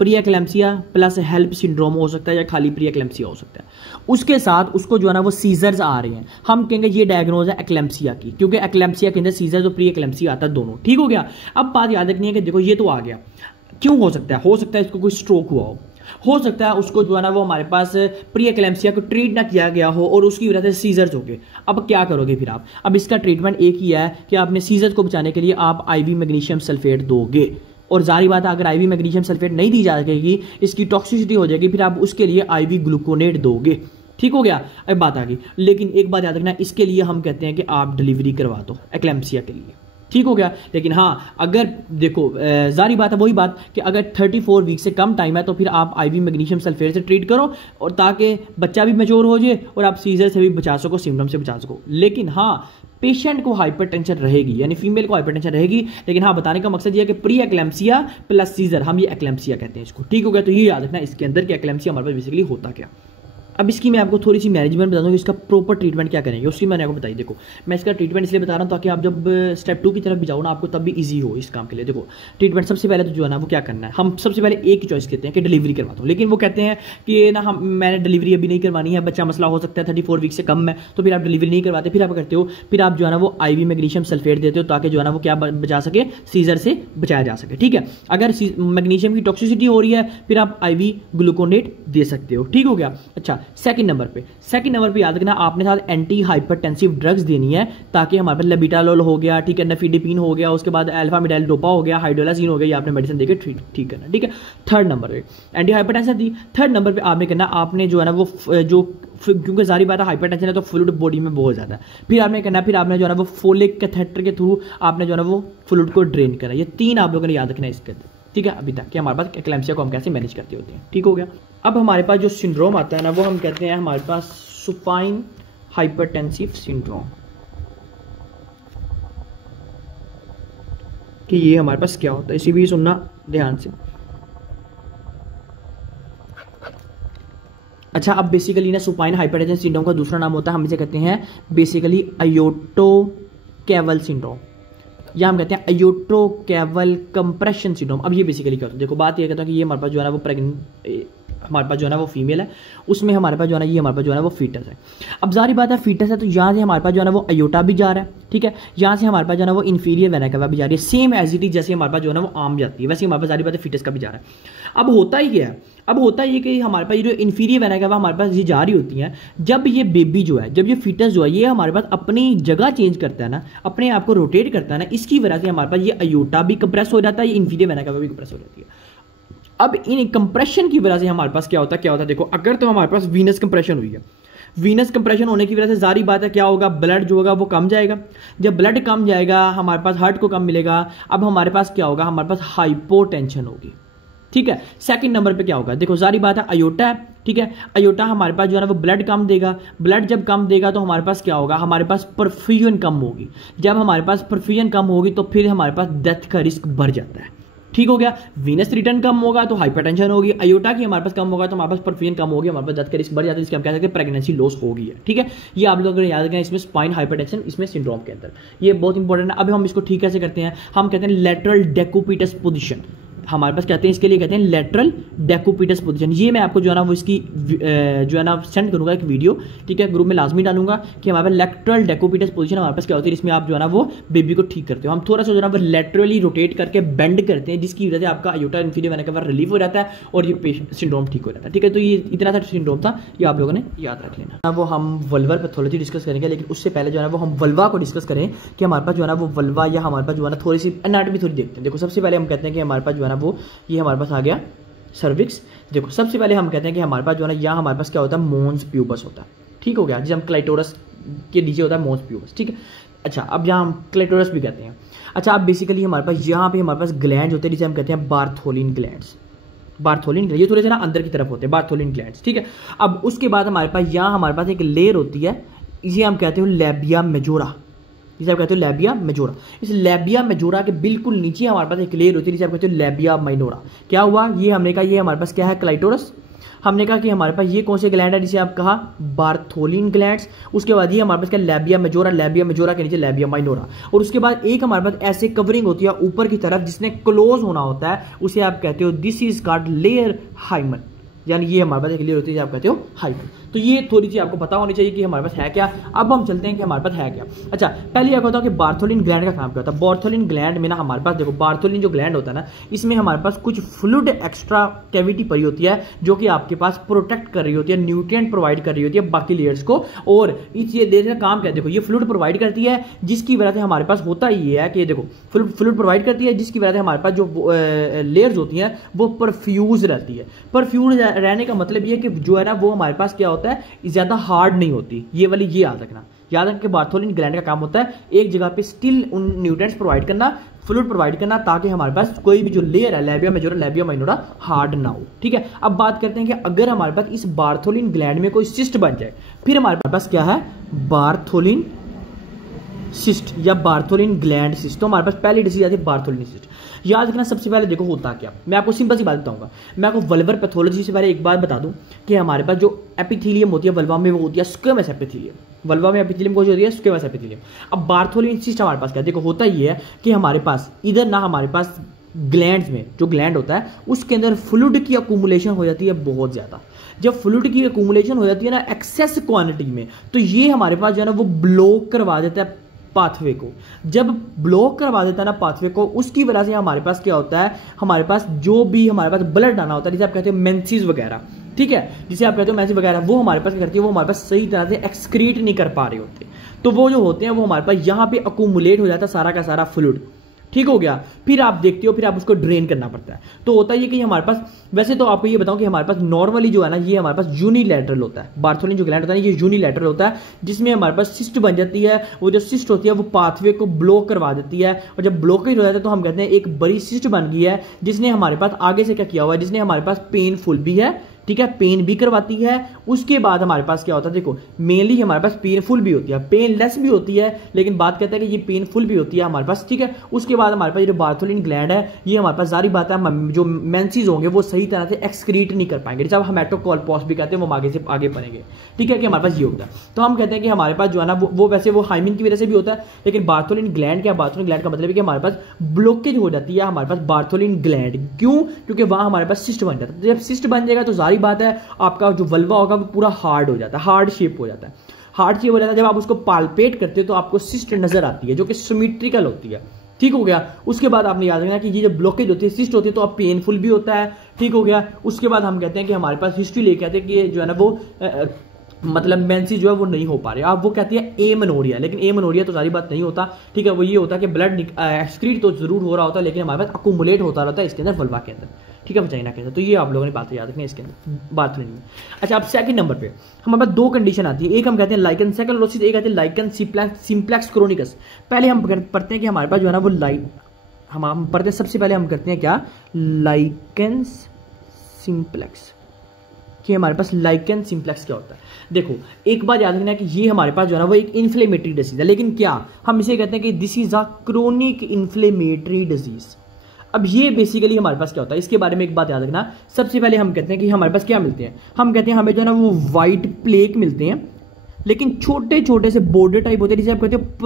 pre eclampsia plus HELLP syndrome हो सकता है या खाली प्री एक्लेम्सिया हो सकता है। उसके साथ उसको जो है ना वो सीजर्स आ रहे हैं, हम कहेंगे ये डायग्नोज है एक्लेम्सिया की, क्योंकि एक्लेम्सिया के अंदर सीजर्स और प्री एक्लेम्सिया आता है दोनों। ठीक हो गया। अब बात याद रखनी है कि देखो ये तो आ गया, क्यों हो सकता है इसको कोई स्ट्रोक हुआ हो सकता है उसको जो है ना वो हमारे पास प्री एक्लेम्सिया को ट्रीट ना किया गया हो और उसकी वजह से सीजर्स हो गए। अब क्या करोगे फिर आप, अब इसका ट्रीटमेंट एक ही है कि आपने सीजर्स को बचाने के लिए आप IV मैग्नीशियम सल्फेट दोगे, और जारी बात है अगर IV मैग्नीशियम सल्फेट नहीं दी जा सकेगी, इसकी टॉक्सिसिटी हो जाएगी, फिर आप उसके लिए IV ग्लूकोनेट दोगे। ठीक हो गया, अब बात आ गई। लेकिन एक बात याद रखना, इसके लिए हम कहते हैं कि आप डिलीवरी करवा दो एक्लेम्सिया के लिए। ठीक हो गया। लेकिन हाँ, अगर देखो जारी बात है वही बात कि अगर 34 वीक से कम टाइम है तो फिर आप IV मैग्नीशियम सल्फेट से ट्रीट करो, और ताकि बच्चा भी मैच्योर हो जाए और आप सीजर से भी बचा सको, सिम्टम से बचा सको। लेकिन हाँ, पेशेंट को हाइपरटेंशन रहेगी, यानी फीमेल को हाइपरटेंशन रहेगी, लेकिन हाँ बताने का मकसद ये है कि प्री एक्लेम्सिया प्लस सीजर, हम ये एक्लेम्सिया कहते हैं इसको। ठीक हो गया। तो ये याद रखना इसके अंदर कि एक्लेम्सिया हमारे पास बेसिकली होता क्या। अब इसकी मैं आपको थोड़ी सी मैनेजमेंट बता दूँ कि इसका प्रॉपर ट्रीटमेंट क्या करेंगे, उसकी मैंने आपको बताई। देखो मैं इसका ट्रीटमेंट इसलिए बता रहा हूँ ताकि आप जब स्टेप 2 की तरफ भी जाओ ना, आपको तब भी इजी हो इस काम के लिए। देखो ट्रीटमेंट सबसे पहले तो जो है ना वो क्या करना है, हम सबसे पहले एक ही चॉइस कहते हैं कि डिलीवरी करवा दो, लेकिन वो कहते हैं कि ना मैंने डिलीवरी अभी नहीं करवानी है, बच्चा मसला हो सकता है 34 वीक से कम है, तो फिर आप डिलीवरी नहीं करवाते। फिर आप करते हो, फिर आप जो है ना वो IV मैग्नीशियम सल्फेट देते हो ताकि जो है ना वो क्या बचा सके, सीजर से बचाया जा सके। ठीक है। अगर मैग्नीशियम की टॉक्सिसिटी हो रही है फिर आप IV ग्लूकोनेट दे सकते हो। ठीक हो गया। अच्छा, सेकंड नंबर पे याद रखना आपने साथ एंटी हाइपरटेंसिव ड्रग्स देनी है, ताकि हमारे पास लेबिटालोल हो गया, ठीक है, नफीडिपिन हो गया, उसके बाद अल्फा मिडाइल डोपा हो गया, हाइड्रोलाजीन हो गया, ये आपने मेडिसिन देकर ठीक करना। ठीक है। थर्ड नंबर पे एंटी हाइपरटेंसिव दी। थर्ड नंबर पे आपने करना, आपने जो है ना वो जो, क्योंकि सारी बात है हाइपरटेंशन है तो फ्लूइड बॉडी में बहुत ज़्यादा है, फिर आपने करना, फिर आपने जो है ना वो फोलिक कैथेटर के थ्रू आपने जो है ना वो फ्लूइड को ड्रेन करना। ये 3 आप लोगों ने याद रखना है इसके अंदर। ठीक है, अभी तक कि हमारे पास एक्लेम्सिया को हम कैसे मैनेज करते होते हैं। ठीक हो गया। अब हमारे पास जो सिंड्रोम आता है ना वो हम कहते हैं हमारे पास सुपाइन हाइपरटेंसिव सिंड्रोम, कि ये हमारे पास क्या होता है, इसी भी सुनना ध्यान से। अच्छा, अब बेसिकली ना सुपाइन हाइपरटेंसिव सिंड्रोम का दूसरा नाम होता है, हम इसे कहते हैं बेसिकली अयोटो-कैवल सिंड्रोम, या हम कहते हैं अयोटो-कैवल कंप्रेशन सिंड्रोम। अब ये बेसिकली क्या होता है, देखो बात ये कहता है कि ये हमारे पास जो है ना वो प्रेग्नेंट, हमारे पास जो है ना वो फीमेल है, उसमें हमारे पास जो है ना ये हमारे पास जो है ना वो फीटस है। अब जारी बात है फीटस है तो यहाँ से हमारे पास जो है ना वो अयोटा भी जा रहा है। ठीक है, यहाँ से हमारे पास जो है ना वो इन्फीरियर वेना कैवा भी जा रही है, सेम एज इट इज जैसे हमारे पास जो है ना वो आम जाती है, वैसे हमारे पास जारी बात है फीटस का भी जा रहा है। अब होता ही क्या है, अब होता ये कि हमारे पास ये जो इन्फीरियर वेना कैवा हमारे पास ये जा रही होती है, जब ये बेबी जो है, जब ये फीटस जो है ये हमारे पास अपनी जगह चेंज करता है ना, अपने आप को रोटेट करता है ना, इसकी वजह से हमारे पास ये अयोटा भी कंप्रेस हो जाता है, ये इन्फीरियर वेना कैवा भी कंप्रेस हो जाती है। अब इन कंप्रेशन की वजह से हमारे पास क्या होता है देखो, अगर तो हमारे पास वीनस कंप्रेशन हुई है, वीनस कंप्रेशन होने की वजह से जारी बात है क्या होगा, ब्लड जो होगा वो कम जाएगा। जब ब्लड कम जाएगा हमारे पास हार्ट को कम मिलेगा। अब हमारे पास क्या होगा, हमारे पास हाइपोटेंशन होगी। ठीक है, सेकंड नंबर पे क्या होगा, देखो जारी बात है अयोटा है। ठीक है, अयोटा हमारे पास जो है ना वो ब्लड कम देगा। ब्लड जब कम देगा तो हमारे पास क्या होगा, हमारे पास परफ्यूजन कम होगी। जब हमारे पास परफ्यूजन कम होगी तो फिर हमारे पास डेथ का रिस्क बढ़ जाता है। ठीक हो गया, वीनस रिटर्न कम होगा तो हाइपरटेंशन होगी, अयोटा की हमारे पास कम होगा तो हमारे पास परफ्यूजन कम होगी, हमारे पास डेथ का रिस्क बढ़ जाता है, जिसके हम कह सकते हैं प्रेगनेंसी लॉस होगी है। ठीक है, ये आप लोग अगर याद रखें इसमें स्पाइन हाइपरटेंशन इसमें सिंड्रोम के अंदर, ये बहुत इंपॉर्टेंट है। अब हम इसको ठीक कैसे करते हैं, हम कहते हैं लेटरल डेकुपिटस पोजीशन। हमारे पास कहते हैं इसके लिए कहते हैं लेटरल डेकुपिटस पोजीशन। ये मैं आपको जो है ना वो इसकी जो है ना सेंड करूंगा एक वीडियो। ठीक है, ग्रुप में लाजमी डालूंगा कि हमारे पास लेटरल डेकुपिटस पोजीशन हमारे पास क्या होती है, इसमें आप जो है ना वो बेबी को ठीक करते हो। हम थोड़ा सा जो है ना वो लेटरली रोटेट करके बेंड करते हैं, जिसकी वजह से आपका aorta inferior vena cava relief हो जाता है और ये सिंड्रोम ठीक हो जाता है। ठीक है, तो ये इतना सा सिंड्रोम था, ये आप लोगों ने याद रख लेना। वो हम वल्वर पैथोलॉजी डिस्कस करेंगे, लेकिन उससे पहले जो है ना वो हम वल्वा को डिस्कस करें कि हमारे पास जो है ना वो वल्वा या हमारे पास जो है ना थोड़ी सी एनाटॉमी थोड़ी देखते हैं। देखो सबसे पहले हम कहते हैं कि हमारे पास जो है ना वो ये हमारे पास आ गया सर्विक्स। देखो सबसे पहले हम कहते हैं कि हमारे पास जो है ना यहाँ हमारे पास क्या होता है, मोन्स प्यूबस होता है। ठीक हो गया, जिसे हम क्लाइटोरस के नीचे होता है मोन्स प्यूबस। ठीक है, अच्छा अब यहाँ हम क्लाइटोरस भी कहते हैं। अच्छा अब बेसिकली हमारे पास यहाँ पे हमारे पास ग्लैंड होते हैं जिसे हम कहते हैं बार्थोलिन ग्लैंड्स। बार्थोलिन ग्लैंड ये थोड़े से ना अंदर की तरफ होते हैं बार्थोलिन ग्लैंड्स। ठीक है, अब उसके बाद हमारे पास यहाँ हमारे पास एक लेयर होती है, इसे हम कहते हैं लैबिया मेजोरा। जिसे आप कहते हो लैबिया मेजोरा। इस लैबिया मेजोरा के बिल्कुल नीचे हमारे पास एक लेयर होती है जिसे आप कहते हो लैबिया माइनोरा। क्या हुआ, ये हमने कहा ये हमारे पास क्या है, क्लाइटोरस। हमने कहा कि हमारे पास ये कौन से ग्लैंड है, जिसे आप कहा बार्थोलिन ग्लैंड्स। उसके बाद ये हमारे पास क्या, लैबिया मेजोरा। लैबिया मेजोरा के नीचे लैबिया माइनोरा। और उसके बाद एक हमारे पास ऐसे कवरिंग होती है ऊपर की तरफ जिसने क्लोज होना होता है, उसे आप कहते हो this is called layer hymen. यानी ये हमारे पास एक लेयर होती है आप कहते हो हाइमन। तो ये थोड़ी सी आपको पता होनी चाहिए कि हमारे पास है क्या। अब हम चलते हैं कि हमारे पास है क्या। अच्छा पहले क्या होता है कि बार्थोलिन ग्लैंड का काम क्या होता है। बार्थोलिन ग्लैंड में ना हमारे पास देखो, बार्थोलिन जो ग्लैंड होता है ना, इसमें हमारे पास कुछ फ्लूइड एक्स्ट्रा कैविटी पड़ी होती है जो कि आपके पास प्रोटेक्ट कर रही होती है, न्यूट्रिएंट प्रोवाइड कर रही होती है बाकी लेयर्स को। और इस ये लेयर का काम क्या है, देखो ये फ्लूइड प्रोवाइड करती है, जिसकी वजह से हमारे पास होता ये है कि देखो फ्लूइड प्रोवाइड करती है, जिसकी वजह से हमारे पास जो लेयर्स होती हैं वो परफ्यूज रहती है। परफ्यूज रहने का मतलब ये कि जो है ना वो हमारे पास क्या होता है, ज्यादा हार्ड नहीं होती। ये वाली ये याद रखना, याद रख के बार्थोलिन ग्लैंड का काम होता है एक जगह पे स्टिल उन न्यूट्रिएंट्स प्रोवाइड करना, फ्लूइड प्रोवाइड करना, ताकि हमारे पास कोई भी जो लेयर है labia majora labia minora hard ना हो। ठीक है, अब बात करते हैं कि अगर हमारे पास इस बार्थोलिन ग्लैंड में कोई सिस्ट बन जाए, फिर हमारे पास क्या है, बार्थोलिन सिस्ट या बार्थोलिन ग्लैंड सिस्ट। तो हमारे पास पहली डिसीज आती है बार्थोलिन सिस्ट। याद रखना सबसे पहले देखो होता क्या, मैं आपको सिंपल सी बात बताऊंगा। मैं आपको वल्वर पैथोलॉजी से पहले एक बात बता दूं कि हमारे पास जो एपिथेलियम होती है वल्वा में, वो होती है स्क्वेमस एपिथेलियम। वल्वा में एपिथेलियम को जो होती है स्क्वेमस एपिथेलियम। अब बार्थोलिन सिस्ट हमारे पास क्या, देखो होता ये है कि हमारे पास इधर ना हमारे पास ग्लैंड्स में जो ग्लैंड होता है उसके अंदर फ्लूइड की अकुमुलेशन हो जाती है बहुत ज्यादा। जब फ्लूइड की अकुमुलेशन हो जाती है ना एक्सेस क्वांटिटी में, तो ये हमारे पास जो है ना वो ब्लॉक करवा देता है पाथवे को। जब ब्लॉक करवा देता है ना पाथवे को, उसकी वजह से हमारे पास क्या होता है, हमारे पास जो भी हमारे पास ब्लड आना होता है, जिसे आप कहते हो मेंसेस वगैरह, ठीक है, जिसे आप कहते हो मेंसेस वगैरह, वो हमारे पास क्या करती है, वो हमारे पास सही तरह से एक्सक्रीट नहीं कर पा रहे होते। तो वो जो होते हैं वो हमारे पास यहाँ पे अकुमुलेट हो जाता है सारा का सारा फ्लूइड। ठीक हो गया, फिर आप देखते हो फिर आप उसको ड्रेन करना पड़ता है। तो होता है कि हमारे पास, वैसे तो आपको ये बताऊं कि हमारे पास नॉर्मली जो है ना ये हमारे पास यूनिलैटरल होता है। बार्थोलिन जो ग्लैंड होता है ये यूनिलैटरल होता है, जिसमें हमारे पास सिस्ट बन जाती है। वो जो सिस्ट होती है वो पाथवे को ब्लॉक करवा देती है, और जब ब्लॉकेज हो जाता है तो हम कहते हैं एक बड़ी सिस्ट बन गई है, जिसने हमारे पास आगे से क्या किया हुआ है, जिसने हमारे पास पेनफुल भी है, ठीक है, पेन भी करवाती है। उसके बाद हमारे पास क्या होता है, देखो मेनली हमारे पास पेनफुल भी होती है, पेनलेस भी होती है, लेकिन बात करते हैं कि ये पेनफुल भी होती है हमारे पास। ठीक है, उसके बाद हमारे पास जो बार्थोलिन ग्लैंड है, ये हमारे पास जारी बात है जो मेंसेस होंगे वो सही तरह से एक्सक्रीट नहीं कर पाएंगे, जब हम हेमेटोकोलपॉस भी कहते हैं, वो आगे से आगे बनेंगे। ठीक है, कि हमारे पास ये होता है। तो हम कहते हैं कि हमारे पास जो है ना वो वैसे वो हाइमिन की वजह से भी होता है, लेकिन बार्थोलिन ग्लैंड क्या, बार्थोलिन ग्लैंड का मतलब है कि हमारे पास ब्लॉकेज हो जाती है हमारे पास बार्थोलिन ग्लैंड। क्यों? क्योंकि वहां हमारे पास सिस्ट बन जाता है। जब सिस्ट बन जाएगा तो जारी बात है आपका जो वल्वा होगा वो पूरा हार्ड हो जाता है, हार्ड शेप हो जाता है, हार्ड शेप हो जाता है। जब आप उसको पाल्पेट करते हो तो आपको सिस्ट नजर आती है जो कि सिमेट्रिकल होती है। ठीक हो गया, उसके बाद आपने याद रखना कि ये जो ब्लॉकेज होती है, सिस्ट होती है, तो अब पेनफुल भी होता है। ठीक हो गया, उसके बाद हम कहते हैं कि हमारे पास हिस्ट्री लेके आते हैं कि जो है ना वो मतलब मेंसेस जो है वो नहीं हो पा रहे। आप वो कहती है एमेनोरिया, लेकिन एमेनोरिया तो सारी बात नहीं होता। ठीक है, वो ये होता है कि ब्लड एक्सक्रीट तो जरूर हो रहा होता है, लेकिन हमारे पास अकुमुलेट होता रहता है इसके अंदर वल्वा के अंदर। ठीक है, वजाइना कैंसर। तो ये आप लोगों ने बात याद रखनी है इसके अंदर बात नहीं है। अच्छा, अब सेकंड नंबर पे हमारे पास 2 कंडीशन आती है, एक हम कहते हैं लाइकन सेकलोसिस, एक कहते हैं लाइकन सिंप्लेक्स क्रोनिकस। पहले हम पढ़ते हैं कि हमारे पास जो है ना वो हम पढ़ते हैं, सबसे पहले हम करते हैं क्या, लाइकन सिंप्लेक्स, कि हमारे पास लाइकन सिंप्लेक्स क्या होता है। देखो एक बात याद रखना है कि ये हमारे पास जो है ना वो एक इन्फ्लेमेटरी डिजीज है, लेकिन क्या हम इसे कहते हैं कि this is a chronic inflammatory disease. अब ये बेसिकली हमारे पास क्या होता है, इसके बारे में एक बात याद रखना। सबसे पहले हम कहते हैं कि हमारे पास क्या मिलते हैं, हम कहते हैं हमें जो है ना वो वाइट प्लेक मिलते हैं, लेकिन छोटे छोटे से बॉर्डर टाइप होते हैं, जिसे आप कहते हैं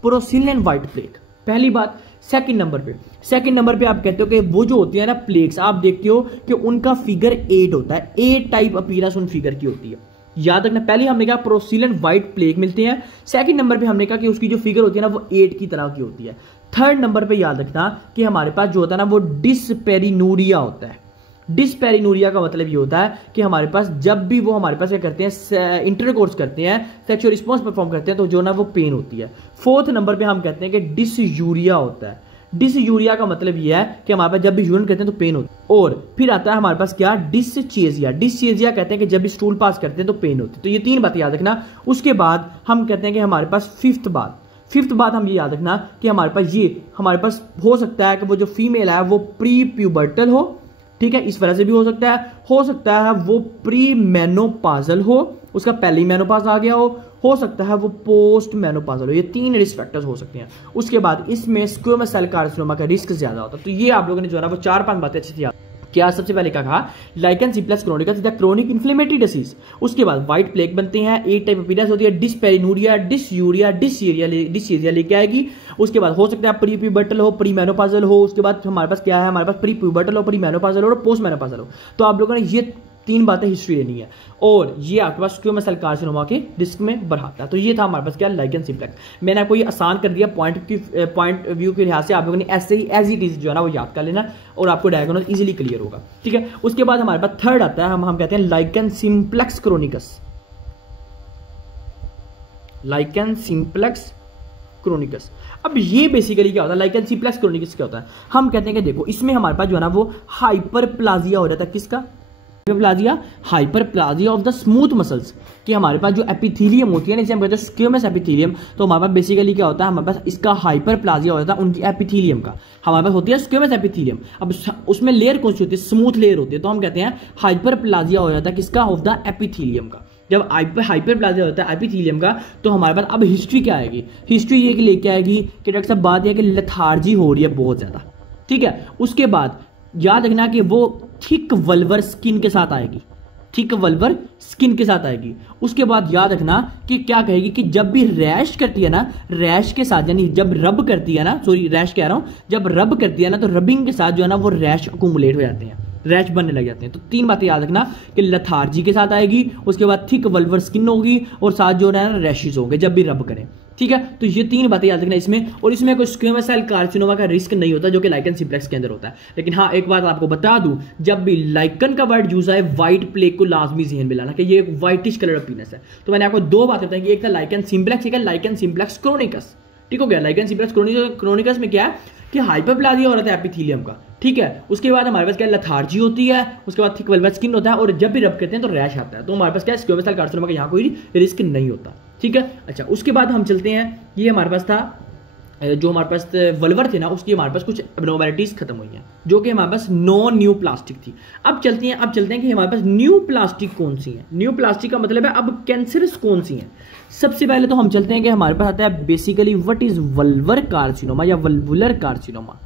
प्रोसिलियन वाइट प्लेक, पहली बात। सेकंड नंबर पे आप कहते हो कि वो जो होती है ना प्लेक्स, आप देखते हो कि उनका फिगर 8 होता है, 8 टाइप अपीयरेंस उन फिगर की होती है, याद रखना। पहले हमने कहा प्रोसिलियन वाइट प्लेक मिलते हैं, सेकंड नंबर पे हमने कहा कि उसकी जो फिगर होती है ना वो 8 की तरह की होती है। थर्ड नंबर पे याद रखना कि हमारे पास जो होता है ना वो डिस्पेरिनूरिया होता है। डिस्पेरिनूरिया का मतलब ये होता है कि हमारे पास जब भी वो हमारे पास क्या करते हैं, इंटरकोर्स करते हैं, सेक्सुअल रिस्पॉन्स परफॉर्म करते हैं, तो जो ना वो पेन होती है। फोर्थ नंबर पे हम कहते हैं कि डिसयूरिया होता है। डिसयूरिया का मतलब ये है कि हमारे पास जब भी यूरिन करते हैं तो पेन होती है। और फिर आता है हमारे पास क्या, डिसचेजिया कहते हैं कि जब भी स्टूल पास करते हैं तो पेन होती है। तो ये 3 बातें याद रखना। उसके बाद हम कहते हैं कि हमारे पास फिफ्थ बात हम ये याद रखना कि हमारे पास हो सकता है कि वो जो फीमेल है वो प्री प्यूबर्टल हो, ठीक है, इस वजह से भी हो सकता है वो प्री मेनोपाजल हो, उसका पहले ही मेनोपाज आ गया हो सकता है वो पोस्ट मेनोपाजल हो। ये 3 रिस्क फैक्टर्स हो सकते हैं। उसके बाद इसमें स्क्वेमस सेल कार्सिनोमा का रिस्क ज्यादा होता है। तो ये आप लोगों ने जो है ना वो 4-5 बातें अच्छी से याद क्या। सबसे पहले क्या कहा, lichen simplex chronicus is the chronic inflammatory disease. उसके बाद व्हाइट प्लेक बनते हैं, 8 टाइप अपीयरेंस होती है, डिस्पेरिनूरिया, डिसयूरिया लेके आएगी। उसके बाद हो सकता है प्री प्यूबर्टल हो, प्री मेनोपाजल हो। उसके बाद हमारे पास क्या है, हमारे पास प्री प्यूबर्टल हो, प्री मेनोपाजल हो और पोस्ट मेनोपाजल हो। तो आप लोगों ने ये 3 बातें हिस्ट्री लेनी है, और ये आपके पास स्क्वेमस सेल कार्सिनोमा के रिस्क में बढ़ाता है। तो ये था हमारे पास क्या, लाइकन सिंप्लेक्स। मैंने आपको ये आसान कर दिया पॉइंट व्यू के लिहाज से। आप लोगों ने ऐसे ही एज इट इज जो है ना वो याद कर लेना, और आपको डायग्नोज इजीली क्लियर होगा, ठीक है। उसके बाद हमारे पास थर्ड आता है, हम कहते हैं लाइकन सिंप्लेक्स क्रोनिकस। अब ये बेसिकली क्या होता है, लाइकन सिंप्लेक्स क्रोनिकस क्या होता है, हम कहते हैं कि देखो इसमें हमारे पास जो है ना वो हाइपरप्लाजिया हो जाता है। किसका, hyperplasia of the smooth muscles, कि हमारे पास जो एपिथेलियम होती है ना, जिसे हम कहते हैं स्क्वेमस एपिथेलियम, तो हमारे पास बेसिकली क्या होता है, हमारे पास इसका हाइपरप्लाजिया हो जाता है उनकी एपिथेलियम का। हमारे पास होती है स्क्वेमस एपिथेलियम, अब उसमें लेयर कौन सी होती है, स्मूथ लेयर होती है, तो हम कहते हैं हाइपरप्लाजिया हो जाता है किसका, ऑफ द एपिथेलियम का। जब हाइपरप्लाजिया होता है एपिथेलियम का, तो हमारे पास अब हिस्ट्री क्या आएगी, हिस्ट्री ये कि लेके आएगी कि डॉक्टर साहब बात यह कि लेथार्जी हो रही है बहुत ज्यादा, ठीक है। उसके बाद याद रखना कि वो थिक वल्वर स्किन के साथ आएगी, उसके बाद याद रखना कि क्या कहेगी कि जब भी रैश करती है ना, रैश के साथ यानी जब रब करती है ना, जब रब करती है ना, तो रबिंग के साथ जो है ना वो रैश अकुमुलेट हो जाते हैं, रैश बनने लग जाते हैं। तो 3 बातें याद रखना कि लेथार्जी के साथ आएगी, उसके बाद थिक वल्वर स्किन होगी, और साथ जो है ना रैशेस होंगे जब भी रब करें, ठीक है। तो ये 3 बातें याद रखना इसमें, और इसमें कोई स्क्वेमस सेल कार्सिनोमा का रिस्क नहीं होता जो कि लाइकन सिंप्लेक्स के अंदर होता है। लेकिन हाँ एक बात आपको बता दूं, जब भी लाइकन का वर्ड यूज है, व्हाइट प्लेक को लाजमी ज़हन में लाना कि ये एक व्हाइटिश कलर ऑफ पीनस है। तो मैंने आपको 2 बातें बताई कि एक था लाइकन सिंप्लेक्स, एक है लाइकन सिंप्लेक्स क्रोनिकस, ठीक हो गया। लाइकन सिंप्लेक्स क्रोनिकस में क्या है कि हाइपरप्लाजिया हो रहा था एपिथेलियम का, ठीक है। उसके बाद हमारे पास क्या लेथार्जी होती है, उसके बाद थिक वल्वर स्किन होता है, और जब भी रब करते हैं तो रैश आता है। तो हमारे पास क्या स्क्वेमस सेल कार्सिनोमा का यहाँ कोई रिस्क नहीं होता, ठीक है। अच्छा, उसके बाद हम चलते हैं, ये हमारे पास था जो हमारे पास वल्वर थे ना, उसकी हमारे पास कुछ एब्नॉर्मैलिटीज खत्म हुई हैं जो कि हमारे पास नॉन न्यू प्लास्टिक थी। अब चलते हैं कि हमारे पास न्यू प्लास्टिक कौन सी है। न्यू प्लास्टिक का मतलब है अब कैंसरस कौन सी हैं। सबसे पहले तो हम चलते हैं कि हमारे पास आता है basically what is vulvar carcinoma या वल्वुलर कार्सिनोमा।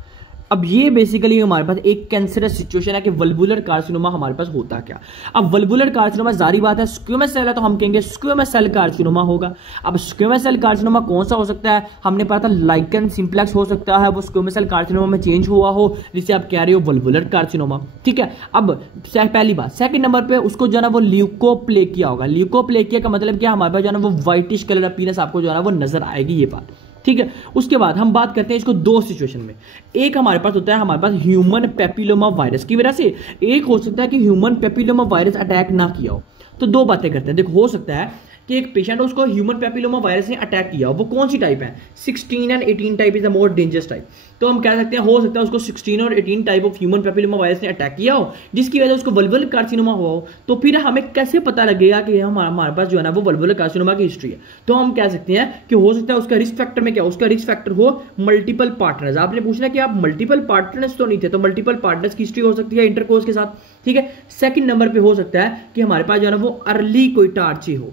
अब ये बेसिकली हमारे पास एक कैंसरस सिचुएशन है कि वल्वुलर कार्सिनोमा हमारे पास होता क्या। अब वल्वुलर कार्सिनोमा जारी बात है स्क्वेमस सेल है, तो हम कहेंगे स्क्वेमस सेल कार्सिनोमा होगा। अब स्क्वेमस सेल कार्सिनोमा कौन सा हो सकता है, हमने पढ़ा था लाइकन सिंप्लेक्स हो सकता है, वो स्क्वेमस सेल कार्सिनोमा में चेंज हुआ हो, जिसे आप कह रहे हो वल्वुलर कार्सिनोमा, ठीक है। अब पहली बात, सेकंड नंबर पे उसको जो है ना वो ल्यूकोप्लेकिया होगा। ल्यूकोप्लेकिया का मतलब क्या, हमारे पास जो है ना वो व्हाइटिश कलर अपीयरेंस आपको जो है ना वो नजर आएगी, ये बात, ठीक है। उसके बाद हम बात करते हैं इसको 2 सिचुएशन में। एक हमारे पास होता है हमारे पास ह्यूमन पेपिलोमा वायरस की वजह से, एक हो सकता है कि ह्यूमन पेपिलोमा वायरस अटैक ना किया हो। तो 2 बातें करते हैं। देखो हो सकता है कि एक पेशेंट है उसको ह्यूमन पैपिलोमा वायरस ने अटैक किया, वो कौन सी टाइप है, 16 and 18 type is the more dangerous type. तो हम कह सकते हैं हो सकता है उसको 16 और 18 type of human papilloma virus ने अटैक किया हो, जिसकी वजह से उसको वल्वुलर कार्सिनोमा हुआ हो। तो फिर हमें कैसे पता लगेगा कि हमारे पास जो है ना वो वल्वुलर कार्सिनोमा की हिस्ट्री है। तो हम कह सकते हैं कि हो सकता है उसका रिस्क फैक्टर में क्या, उसका रिस्क फैक्टर हो मल्टीपल पार्टनर्स। आपने पूछना कि आप मल्टीपल पार्टनर्स तो नहीं थे, तो मल्टीपल पार्टनर्स की हिस्ट्री हो सकती है इंटरकोर्स के साथ, ठीक है। सेकंड नंबर पे हो सकता है कि हमारे पास जो है ना वो अर्ली कोइटार्ची हो।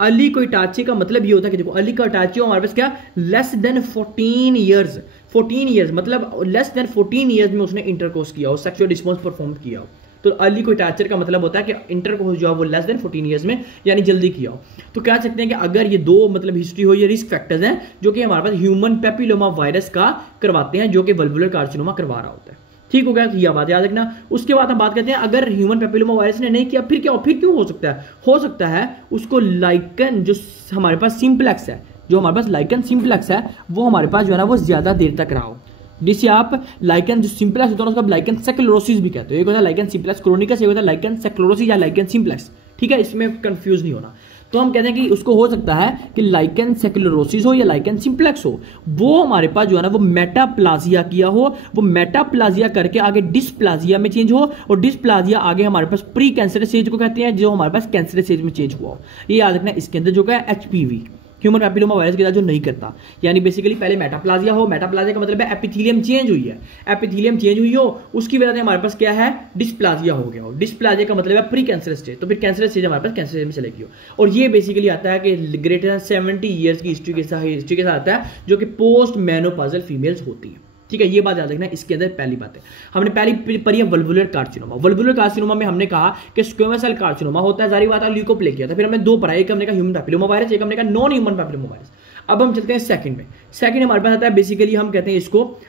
अर्ली कोइटार्ची का मतलब ये होता है कि देखो अर्ली कोइटार्ची हो हमारे पास क्या, लेस देन 14 ईयर्स मतलब लेस देन 14 ईयर्स में उसने इंटरकोर्स किया हो, सेक्सुअल रिस्पॉन्स परफॉर्म किया हो। तो अर्ली कोइटार्चर का मतलब होता है कि इंटरकोर्स जो है वो लेस देन 14 ईयर्स में यानी जल्दी किया हो। तो कह सकते हैं कि अगर ये दो मतलब हिस्ट्री हो, ये रिस्क फैक्टर्स हैं जो कि हमारे पास ह्यूमन पैपिलोमा वायरस का करवाते हैं, जो कि वल्वुलर कार्सिनोमा करवा रहा होता है। ठीक हो गया, तो यह बात याद रखना। उसके बाद हम बात करते हैं अगर ह्यूमन पैपिलोमा वायरस ने नहीं किया फिर क्या, फिर क्यों हो सकता है, हो सकता है उसको लाइकन जो हमारे पास सिंप्लेक्स है, जो हमारे पास लाइकन सिंप्लेक्स है वो हमारे पास जो है ना वो ज्यादा देर तक रहा हो, जिसे आप लाइकन जो सिंप्लेक्स होता है उसको लाइकन सेक्लोरोसिस भी कहते हो। एक होता है लाइकन सिंप्लेक्स क्रोनिकस, एक होता है लाइकन सेक्लोरोसिस या लाइकन सिंप्लेक्स, ठीक है, इसमें कंफ्यूज नहीं होना। तो हम कहते हैं कि उसको हो सकता है कि लाइकन सेक्लोरोसिस हो या लाइकन सिंप्लेक्स हो, वो हमारे पास जो है ना वो मेटाप्लाजिया किया हो, वो मेटाप्लाजिया करके आगे डिस्प्लाजिया में चेंज हो, और डिस्प्लाजिया आगे हमारे पास प्री कैंसरस स्टेज को कहते हैं, जो हमारे पास कैंसरस स्टेज में चेंज हुआ हो। ये याद रखना। इसके अंदर जो क्या है HPV ह्यूमन पैपिलोमा वायरस के साथ जो नहीं करता, यानी बेसिकली पहले मेटाप्लाजिया हो, मेटाप्लाजिया का मतलब है एपिथेलियम चेंज हुई है, एपिथेलियम चेंज हुई हो, उसकी वजह से हमारे पास क्या है डिस्प्लाजिया हो गया हो। डिस्प्लाजिया का मतलब है प्री कैंसर स्टेज, तो फिर कैंसर स्टेज हमारे पास कैंसर स्टेज में चलेगी हो। और ये बेसिकली आता है कि ग्रेटर देन 70 ईयर्स की हिस्ट्री के साथ आता है, जो कि पोस्ट मेनोपॉजल फीमेल्स होती है, ठीक है। ये बात याद रखना। इसके अंदर पहली बात है हमने पहली पढ़ी है वल्वुलर कार्सिनोमा। वल्वुलर कार्सिनोमा में हमने कहा कि स्क्वेमस सेल कार्सिनोमा होता है, जारी बात है ल्यूकोप्ले किया था। फिर हमने दो पढ़ा, एक हमने कहा ह्यूमन पैपिलोमा वायरस, एक हमने कहा नॉन ह्यूमन पैपिलोमा वायरस। अब हम चलते हैं सेकंड में। सेकंड हमारे पास आता है बेसिकली हम कहते हैं इसको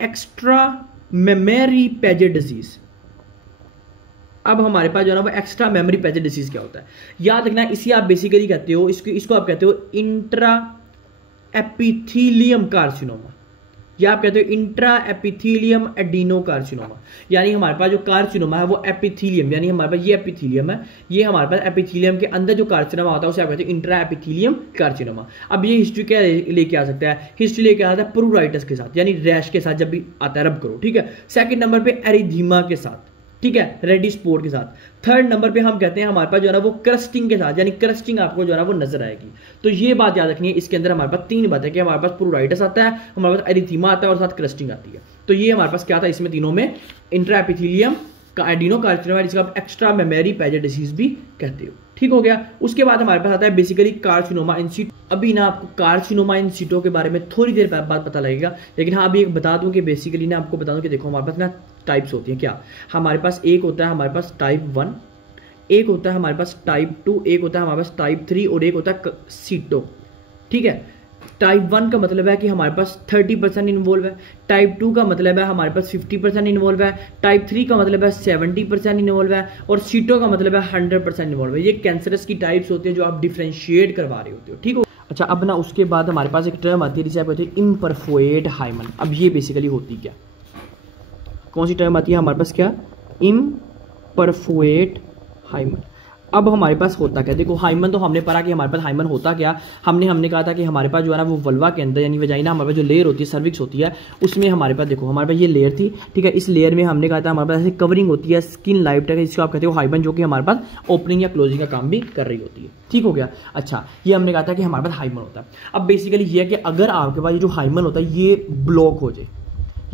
एक्स्ट्रा मेमोरी पैजेट डिजीज। अब हमारे पास जो है ना वो एक्स्ट्रा मेमोरी पैजेट डिजीज क्या होता है याद रखना। इसी आप बेसिकली कहते हो इसको आप कहते हो इंट्रा एपिथेलियम कार्सिनोमा, या आप कहते हो इंट्रा एपिथेलियम एडिनो कार्सिनोमा। यानी हमारे पास जो कार्सिनोमा है वो एपिथेलियम, यानी हमारे पास ये एपिथेलियम है, ये हमारे पास एपिथेलियम के अंदर जो कार्सिनोमा होता है उसे आप कहते हो इंट्रा एपिथेलियम कार्सिनोमा। अब ये हिस्ट्री क्या लेके आ सकता है, हिस्ट्री लेके आता है प्रूराइटिस के साथ, यानी रैश के साथ जब भी आता है रब करो, ठीक है। सेकंड नंबर पे एरिथीमा के साथ, ठीक है, रेडी स्पॉट के साथ। थर्ड नंबर पे हम कहते हैं हमारे पास जो है ना वो क्रस्टिंग के साथ, यानी क्रस्टिंग आपको जो है ना वो नजर आएगी। तो ये बात याद रखनी है। इसके अंदर हमारे पास तीन बातें कि हमारे पास प्रूराइटिस आता है, हमारे पास एरिथीमा आता है और साथ क्रस्टिंग आती है। तो ये हमारे पास क्या था इसमें तीनों में, इंट्रा एपिथेलियम का एडिनो कार्सिनोमा, जिसका आप एक्स्ट्रा मेमोरी पैजेट डिजीज भी कहते हो, ठीक हो गया। उसके बाद हमारे पास आता है बेसिकली कार्सिनोमा इन सीटो। अभी ना आपको कार्सिनोमा इन सीटो के बारे में थोड़ी देर बाद पता लगेगा, लेकिन हाँ अभी एक बता दूं कि बेसिकली ना आपको बता दूं कि देखो हमारे पास ना टाइप्स होती हैं। क्या हमारे पास एक होता है हमारे पास टाइप 1, एक होता है हमारे पास टाइप 2, एक होता है हमारे पास टाइप 3 और एक होता है सीटो, ठीक है। टाइप 1 का मतलब है कि हमारे पास 30% इन्वॉल्व है, टाइप 2 का मतलब है हमारे पास 50% इन्वॉल्व है, टाइप 3 का मतलब है 70% इन्वॉल्व है, और सीटो का मतलब है 100% इन्वॉल्व है। ये कैंसरस की टाइप्स होती है जो आप डिफ्रेंशिएट करवा रहे होते हो, ठीक हो। अच्छा, अब ना उसके बाद हमारे पास एक टर्म आती है जिसे आप कहते हैं इम्परफोएट हाइमन। अब ये बेसिकली होती क्या, कौन सी टर्म आती है हमारे पास, क्या, इम्परफोएट हाइमन। अब हमारे पास होता क्या, देखो हाइमन तो हमने पढ़ा कि हमारे पास हाइमन होता क्या, हमने कहा था कि हमारे पास जो है ना वो वल्वा के अंदर यानी वजाइना हमारे पास जो लेयर होती है, सर्विक्स होती है, उसमें हमारे पास देखो हमारे पास ये लेयर थी, ठीक है। इस लेयर में हमने कहा था हमारे पास ऐसे कवरिंग होती है स्किन लाइफ तक, जिसको आप कहते हो हाइमन, जो कि हमारे पास ओपनिंग या क्लोजिंग का काम भी कर रही होती है, ठीक हो गया। अच्छा, ये हमने कहा था कि हमारे पास हाइमन होता है। अब बेसिकली ये है कि अगर आपके पास ये जो हाइमन होता है ये ब्लॉक हो जाए,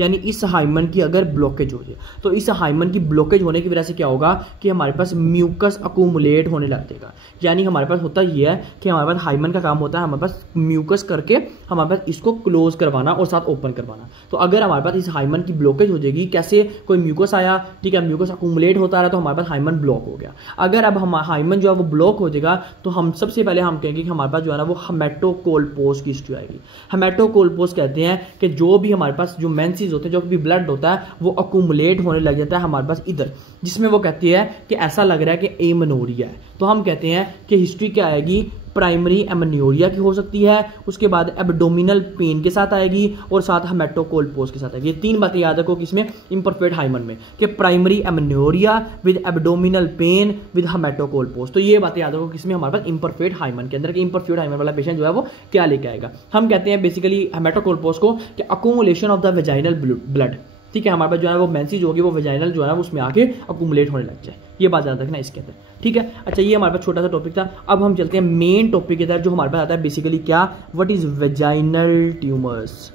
यानी इस हाइमन की अगर ब्लॉकेज हो जाए, तो इस हाइमन की ब्लॉकेज होने की वजह से क्या होगा कि हमारे पास म्यूकस अकुमुलेट होने लग जाएगा। यानी हमारे पास होता ये है कि हमारे पास हाइमन का काम होता है हमारे पास म्यूकस करके हमारे पास इसको क्लोज करवाना और साथ ओपन करवाना। तो अगर हमारे पास इस हाइमन की ब्लॉकेज हो जाएगी, कैसे, कोई म्यूकस आया, ठीक है, म्यूकस अकुमुलेट होता रहा तो हमारे पास हाइमन ब्लॉक हो गया। अगर अब हम हाइमन जो है वो ब्लॉक हो जाएगा तो हम सबसे पहले हम कहेंगे कि हमारे पास जो है ना वो हेमेटोकोलपोस की हिस्ट्री आएगी। हेमेटोकोलपोस कहते हैं कि जो भी हमारे पास जो मेंसेस होते हैं, जो भी ब्लड होता है वो अकुमुलेट होने लग जाता है हमारे पास इधर, जिसमें वो कहती है कि ऐसा लग रहा है कि एमनोरिया है। तो हम कहते हैं कि हिस्ट्री क्या आएगी प्राइमरी एमनियोरिया की हो सकती है, उसके बाद एब्डोमिनल पेन के साथ आएगी और साथ हेमेटोकोलपोस के साथ आएगी। ये 3 बातें याद रखो किसमें, इम्परफेक्ट हाइमन में, कि primary amenorrhoea with abdominal pain with haematocolpos. तो ये बातें याद रखो किसमें, हमारे पास इम्परफेक्ट हाइमन के अंदर। इम्परफेक्ट हाइमन वाला पेशेंट जो है वो क्या लेके आएगा, हम कहते हैं बेसिकली हेमेटोकोलपोस को कि accumulation of the vaginal blood. ठीक है, हमारे पास जो है वो मेंसेज होगी, वो वेजाइनल जो है वो उसमें आके अकुमुलेट होने लग जाए। ये बात याद रखना इसके अंदर। ठीक है, अच्छा ये हमारे पास छोटा सा टॉपिक था। अब हम चलते हैं मेन टॉपिक की तरफ जो हमारे पास आता है बेसिकली क्या, व्हाट इज वेजाइनल ट्यूमर्स।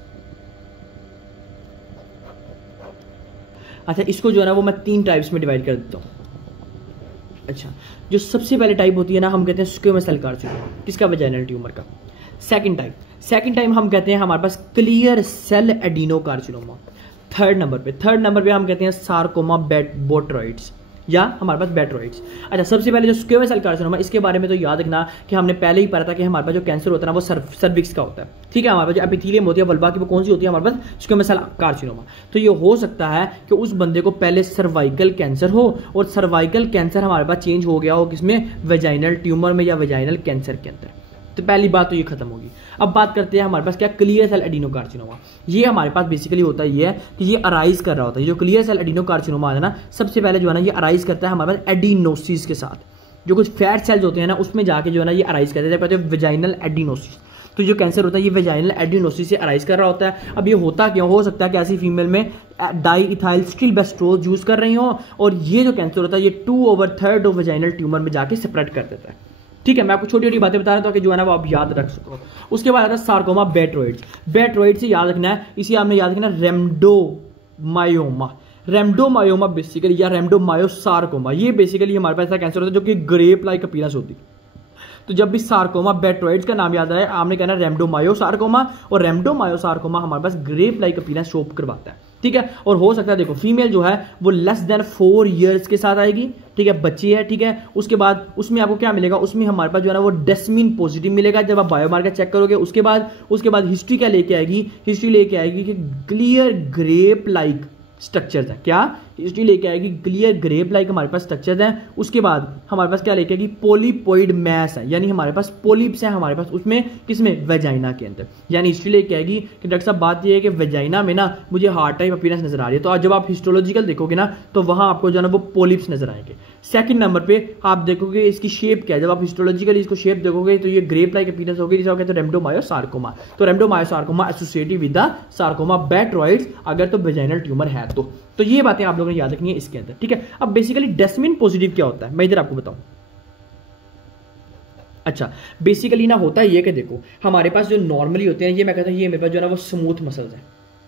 अच्छा, इसको जो है ना वो मैं 3 टाइप्स में डिवाइड कर देता हूँ। अच्छा, जो सबसे पहले टाइप होती है ना, हम कहते हैं स्क्वेमस सेल कार्सिनोमा, किसका, वेजाइनल ट्यूमर का। सेकंड टाइप हम कहते हैं हमारे पास clear cell adenocarcinoma. Third number पे हम कहते हैं सार्कोमा बोट्रॉइड्स या हमारे पास बैट्रॉइड्स। अच्छा, सबसे पहले जो स्क्वेमस सेल कार्सिनोमा, इसके बारे में तो याद रखना कि हमने पहले ही पढ़ा था कि हमारे पास जो कैंसर होता है ना वो सर्विक्स का होता है। ठीक है, हमारे पास जो एपिथेलियम होती है वल्वा की, वो कौन सी होती है, हमारे पास स्क्वेमस सेल कार्सिनोमा। तो ये हो सकता है कि उस बंदे को पहले सर्वाइकल कैंसर हो और सर्वाइकल कैंसर हमारे पास चेंज हो गया हो किसमें, वेजाइनल ट्यूमर में या वेजाइनल कैंसर के अंदर। तो पहली बात तो ये खत्म होगी। अब बात करते हैं हमारे पास क्या, क्लियर सेल एडिनोकार्सिनोमा। ये हमारे पास बेसिकली होता ये है कि ये अराइज कर रहा होता है, जो क्लियर सेल एडिनोकार्सिनोमा है ना, सबसे पहले जो है ना ये अराइज करता है हमारे पास एडिनोसिस के साथ। जो कुछ फैट सेल्स होते हैं ना उसमें जाके जो है ना ये अराइज करते हैं, कहते हैं वेजाइनल एडिनोसिस। तो जो कैंसर होता है ये वेजाइनल एडिनोसिस से अराइज कर रहा होता है। अब ये होता क्यों, हो सकता है कि ऐसी फीमेल में डाईइथाइलस्टिलबेस्ट्रोज यूज कर रही हो और ये जो कैंसर होता है ये 2/3 ऑफ वेजाइनल ट्यूमर में जाके स्प्रेड कर देता है। ठीक है, मैं आपको छोटी छोटी बातें बता रहा हूं ताकि जो है ना वो आप याद रख सको। उसके बाद आता है सार्कोमा बैट्रॉइड्स से याद रखना है, इसे आपने याद रखना रेमडोमायोमा बेसिकली, या रेमडोमायोसार्कोमा। ये बेसिकली हमारे पास ऐसा कैंसर होता है जो कि ग्रेप लाइक अपीयरेंस होती है। तो जब भी सार्कोमा बैट्रॉइड्स का नाम याद आए, आपने कहना रेमडोमायोसार्कोमा, और रेमडोमायोसार्कोमा हमारे पास ग्रेप लाइक अपीयरेंस शो करवाता है। ठीक है, और हो सकता है देखो फीमेल जो है वो लेस देन 4 ईयर्स के साथ आएगी। ठीक है, बच्ची है। ठीक है, उसके बाद उसमें आपको क्या मिलेगा, उसमें हमारे पास जो है ना वो डेस्मिन पॉजिटिव मिलेगा जब आप बायोमार्कर चेक करोगे। उसके बाद हिस्ट्री क्या लेके आएगी, कि क्लियर ग्रेप लाइक स्ट्रक्चर्स हैं। क्या हिस्ट्री लेके आएगी, क्लियर ग्रेप लाइक हमारे पास स्ट्रक्चर्स हैं। उसके बाद हमारे पास क्या लेके आएगी, पोलीपोइड मैस है, यानी हमारे पास पोलिप्स हैं हमारे पास उसमें, किसमें, वेजाइना के अंदर। यानी हिस्ट्री लेके आएगी कि डॉक्टर साहब बात ये है कि वेजाइना में ना मुझे हार्ट टाइप अपीयरेंस नजर आ रही है। तो जब आप हिस्टोलॉजिकल देखोगे ना तो वहां आपको जो है ना वो पोलिप्स नजर आएंगे। सेकंड नंबर पे आप देखोगे इसकी शेप क्या है, जब आप हिस्टोलॉजिकली इसको शेप देखोगे तो ये ग्रेप लाइक अपीयरेंस होगी, जिसे कहते हैं रेमडोमायोसार्कोमा। तो रेमडोमायोसार्कोमा एसोसिएटेड विद द सार्कोमा बैट्रॉइड्स अगर तो वेजाइनल ट्यूमर है तो ये बातें आप लोगों ने याद रखनी है इसके अंदर। ठीक है, अब बेसिकली डेस्मिन पॉजिटिव क्या होता है मैं इधर आपको बताऊं। अच्छा, बेसिकली ना होता है ये कि देखो हमारे पास जो नॉर्मली होते हैं, ये मैं कहता हूं ये मेरे पास जो है ना वो स्मूथ मसल्स है,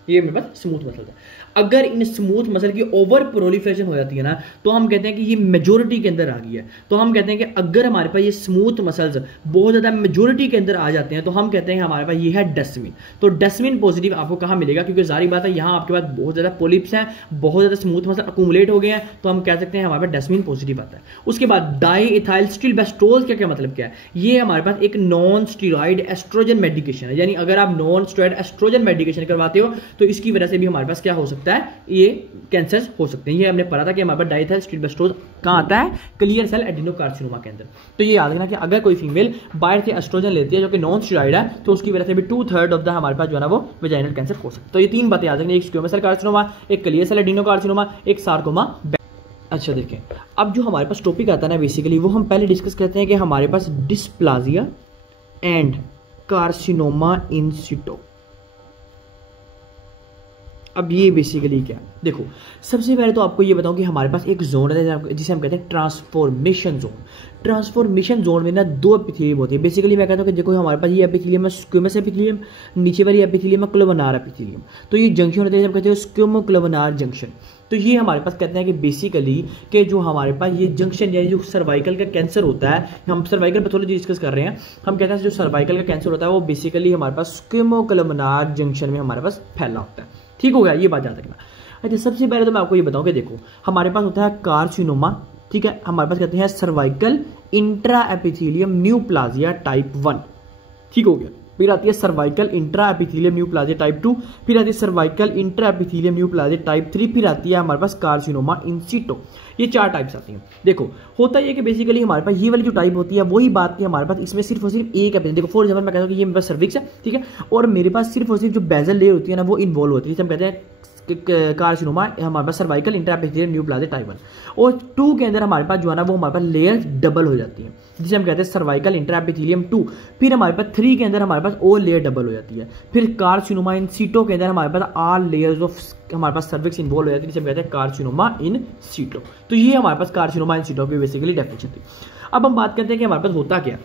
ये मेरे पास स्मूथ मसल्स है। अगर इन स्मूथ मसल की ओवर प्रोलिफरेशन हो जाती है ना तो हम कहते हैं कि ये मेजोरिटी के अंदर आ गई है। तो हम कहते हैं कि अगर हमारे पास ये स्मूथ मसल्स बहुत ज़्यादा मेजोरिटी के अंदर आ जाते हैं तो हम कहते हैं हमारे पास ये है डेस्मिन। तो डेस्मिन पॉजिटिव आपको कहाँ मिलेगा, क्योंकि जारी बात है यहाँ आपके पास बहुत ज़्यादा पोलिप्स हैं, बहुत ज़्यादा स्मूथ मसल अकुमुलेट हो गए हैं, तो हम कह सकते हैं हमारे पास डेस्मिन पॉजिटिव आता है। उसके बाद डाईइथाइलस्टिलबेस्ट्रोज का क्या मतलब क्या है, ये हमारे पास एक नॉन स्टीरॉइड एस्ट्रोजन मेडिकेशन है। यानी अगर आप नॉन स्टीरॉइड एस्ट्रोजन मेडिकेशन करवाते हो तो इसकी वजह से भी हमारे पास क्या हो सकता है, ये कैंसर हो सकते हैं। ये हमने पढ़ा था कि हमारे पास डाईइथाइलस्टिलबेस्ट्रोज कहां आता है, क्लियर सेल एडिनोकार्सिनोमा के अंदर। तो ये याद रखना कि अगर कोई फीमेल बाहर से एस्ट्रोजन लेती है जो कि नॉन स्टीरॉइड है तो उसकी वजह से भी 2/3 ऑफ द हमारे पास जो है ना वो वेजाइनल कैंसर हो सकता है। तो ये 3 बातें याद रखनी, एक स्क्वेमस सेल कार्सिनोमा, एक क्लियर सेल एडिनोकार्सिनोमा, एक सार्कोमा। अच्छा देखें, अब जो हमारे पास टॉपिक आता है ना बेसिकली वो हम पहले डिस्कस करते हैं कि हमारे पास डिस्प्लाजिया एंड कार्सिनोमा इन सिटो। अब ये बेसिकली क्या, देखो सबसे पहले तो आपको ये बताऊं कि हमारे पास एक जोन है जिसे हम कहते हैं ट्रांसफॉर्मेशन जोन। ट्रांसफॉर्मेशन जोन में ना 2 एपिथेलियम होती है। बेसिकली मैं कहता हूं कि देखो हमारे पास ये एपिथेलियम है स्क्वेमस एपिथेलियम, नीचे वाली एपिथेलियम है कोलोनार एपिथेलियम। तो ये जंक्शन होते हैं हम कहते हैं स्क्वेमोकोलोनार जंक्शन। तो ये हमारे पास कहते हैं कि बेसिकली कि जो हमारे पास ये जंक्शन यानी जो सर्वाइकल का कैंसर होता है, हम सर्वाइकल पैथोलॉजी डिस्कस कर रहे हैं, हम कहते हैं जो सर्वाइकल का कैंसर होता है वो बेसिकली हमारे पास स्क्वेमोकोलोनार जंक्शन में हमारे पास फैला होता है। ठीक हो गया, ये बात याद रखना। अच्छा, सबसे पहले तो मैं आपको ये बताऊं कि देखो हमारे पास होता है कार्सिनोमा। ठीक है, हमारे पास कहते हैं सर्वाइकल इंट्रा एपिथेलियम न्यूप्लाजिया टाइप 1। ठीक हो गया, फिर आती है सर्वाइकल इंट्रा एपिथेलियम न्यूप्लाजिया टाइप 2, फिर आती है सर्वाइकल इंट्रा एपिथेलियम न्यूप्लाजिया टाइप 3, फिर आती है हमारे पास कार्सिनोमा इन सीटो। ये 4 टाइप्स आती हैं। देखो होता ये कि बेसिकली हमारे पास ये वाली जो टाइप होती है वही बात कि हमारे पास इसमें सिर्फ और सिर्फ एक एपिथेलियम, देखो फॉर एग्जाम्पल मैं कहता हूँ कि ये मेरे पास सर्विक्स है, ठीक है, और मेरे पास सिर्फ और सिर्फ जो बेजल लेयर होती है ना वो इन्वॉल्व होती है, जिसे हम कहते हैं कार्सिनोमा हमारे पास सर्वाइकल इंट्रा एपिथेलियम न्यूप्लाजिया टाइप 1, और 2 के अंदर हमारे पास जो है ना वो हमारे पास लेयर डबल हो जाती है, जिसे हम कहते हैं सर्वाइकल इंट्रा एपिथेलियम 2। फिर हमारे पास 3 के अंदर हमारे पास और लेयर डबल हो जाती है। फिर कार्सिनोमा इन सीटो के अंदर हमारे पास ऑल लेयर्स ऑफ हमारे पास सर्विक्स इन्वॉल्व हो जाती है, जिसे हम कहते हैं कार्सिनोमा इन सीटो। तो ये हमारे पास कार्सिनोमा इन सीटो की बेसिकली डेफिनेशन थी। अब हम बात करते हैं कि हमारे पास होता क्या।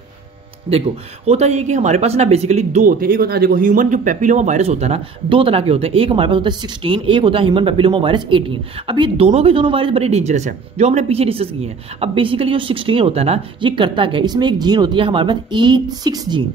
देखो होता ये कि हमारे पास ना बेसिकली 2 होते हैं। एक होता है, देखो ह्यूमन जो पेपिलोमा वायरस होता है ना 2 तरह के होते हैं। एक हमारे पास होता है 16, एक होता है ह्यूमन पेपिलोमा वायरस 18। अब ये दोनों के दोनों वायरस बड़े डेंजरस है जो हमने पीछे डिस्कस किए हैं। अब बेसिकली जो 16 होता है ना ये करता क्या है, इसमें एक जीन होती है हमारे पास E6 जीन।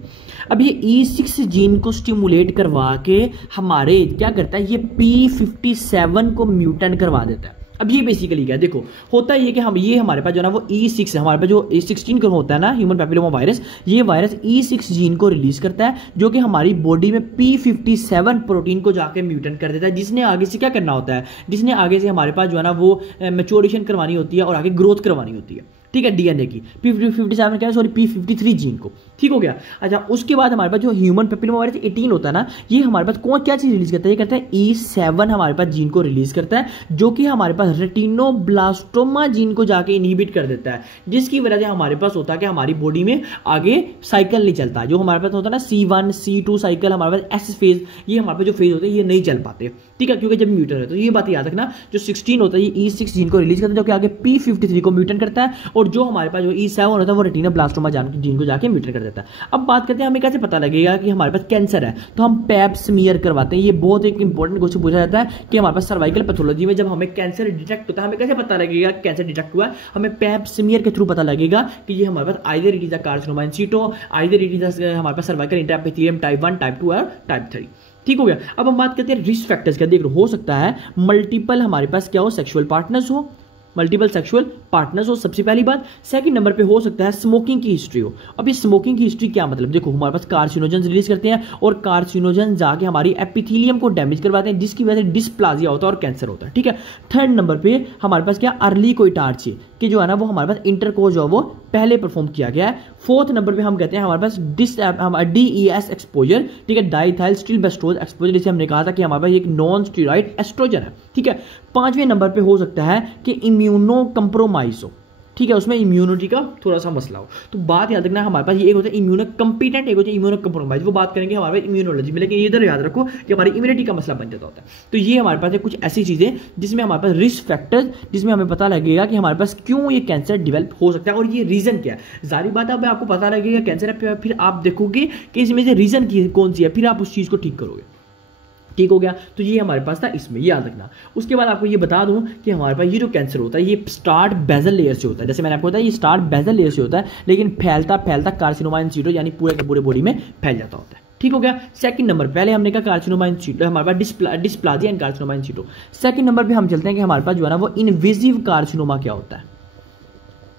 अब ये E6 जीन को स्टिमुलेट करवा के हमारे क्या करता है, ये P57 को म्यूटेंट करवा देता है। अब ये बेसिकली क्या है, देखो होता है ये कि हम ये हमारे पास जो ना वो E6 है, हमारे पास जो E16 का होता है ना ह्यूमन पेपिलोमा वायरस, ये वायरस E6 जीन को रिलीज करता है जो कि हमारी बॉडी में P57 प्रोटीन को जाके म्यूटेंट कर देता है, जिसने आगे से क्या करना होता है, जिसने आगे से हमारे पास जो है ना वो मैच्योरेशन करवानी होती है और आगे ग्रोथ करवानी होती है, ठीक है, डीएनए की P57 क्या है, सॉरी P53 जीन को, ठीक हो गया। अच्छा उसके बाद हमारे पास जो ह्यूमन पेपिलोमा वायरस 18 होता है ना, ये हमारे पास कौन क्या चीज रिलीज करता है, ये करता है E7 हमारे पास जीन को रिलीज करता है, जो कि हमारे पास रेटिनोब्लास्टोमा जीन को जाके इनहिबिट कर देता है, जिसकी वजह से हमारे पास होता है कि हमारी बॉडी में आगे साइकिल नहीं चलता। जो हमारे पास होता है ना C1 C2 साइकिल, हमारे पास S फेज, ये हमारे पास जो फेज होते हैं ये नहीं चल पाते, ठीक है, क्योंकि जब म्यूटेंट है। तो ये बात याद रखना, जो 16 होता है ये E6 जीन को रिलीज करता है जो कि आगे P53 को म्यूटेंट करता है, और जो हमारे पास जो E7 होता है वो रेटिनोब्लास्टोमा जीन को जाके म्यूटेट कर देता है। अब बात करते हैं हमें कैसे पता लगेगा कि हमारे पास कैंसर है, तो हम पैप स्मीयर करवाते हैं। ये बहुत एक इंपॉर्टेंट क्वेश्चन पूछा जाता है कि हमारे पास सर्वाइकल पैथोलॉजी में जब हमें कैंसर डिटेक्ट होता है हमें कैसे पता लगेगा कैंसर डिटेक्ट हुआ है, हमें पैप स्मीयर के थ्रू पता लगेगा कि ये हमारे पास either it is a carcinoma in situ, either it is हमारे पास cervical intra epithelium type 1 type 2 और टाइप 3, ठीक हो गया। अब हम बात करते हैं रिस्क फैक्टर्स का। देख लो हो सकता है मल्टीपल हमारे पास क्या हो, सेक्सुअल पार्टनर्स हो, मल्टीपल सेक्सुअल पार्टनर्स हो, सबसे पहली बात। सेकंड नंबर पे हो सकता है स्मोकिंग की हिस्ट्री हो। अब ये स्मोकिंग की हिस्ट्री क्या मतलब, देखो हमारे पास कार्सिनोजन रिलीज करते हैं और कार्सिनोजन जाके हमारी एपिथेलियम को डैमेज करवाते हैं, जिसकी वजह से डिस्प्लाजिया होता है और कैंसर होता है, ठीक है। थर्ड नंबर पे हमारे पास क्या, अर्ली कोइटार्ची कि जो है ना वो हमारे पास इंटरकोर्स जो है वो पहले परफॉर्म किया गया है। फोर्थ नंबर पे हम कहते हैं हमारे पास DES एक्सपोजर, ठीक है, डाइथाइल स्टिलबेस्टोज एक्सपोजर, जिसे हमने कहा था कि हमारे पास एक नॉन स्टेरॉइड एस्ट्रोजन है, ठीक है। पांचवें नंबर पे हो सकता है कि इम्यूनो कंप्रोमाइज हो, ठीक है, उसमें इम्यूनिटी का थोड़ा सा मसला हो। तो बात याद रखना हमारे पास ये एक होता है इम्यूनो कंपिटेंट, एक होता है इम्यूनो कंप्रोमाइज, वो बात करेंगे हमारे पास इम्यूनोलॉजी में, लेकिन इधर याद रखो कि हमारी इम्यूनिटी का मसला बन जाता होता है। तो ये हमारे पास कुछ ऐसी चीजें जिसमें हमारे पास रिस्क फैक्टर्स, जिसमें हमें पता लगेगा कि हमारे पास क्यों ये कैंसर डिवेल्प हो सकता है और ये रीजन क्या है। जारी बात है आपको पता लगेगा कैंसर है, फिर आप देखोगे कि इसमें से रीजन कौन सी है, फिर आप उस चीज को ठीक करोगे, ठीक हो गया। तो ये हमारे पास था, इसमें याद रखना। उसके बाद आपको ये बता दूं कि हमारे पास ये जो कैंसर होता है ये स्टार्ट बेजल लेयर से होता है, जैसे मैंने आपको बताया ये स्टार्ट बेजल लेयर से होता है, लेकिन फैलता फैलता कार्सिनोमा इन सीटो यानी पूरे के पूरे बॉडी में फैल जाता होता है, ठीक हो गया। सेकंड नंबर पहले हमने कहा कार्सिनोमा इन सीटो, हमारे पास डिस्प्लाजिया एंड कार्सिनोमा इन सीटो। सेकंड नंबर पे हम चलते हैं कि हमारे पास जो है ना वो इनवेजिव कार्सिनोमा क्या होता है।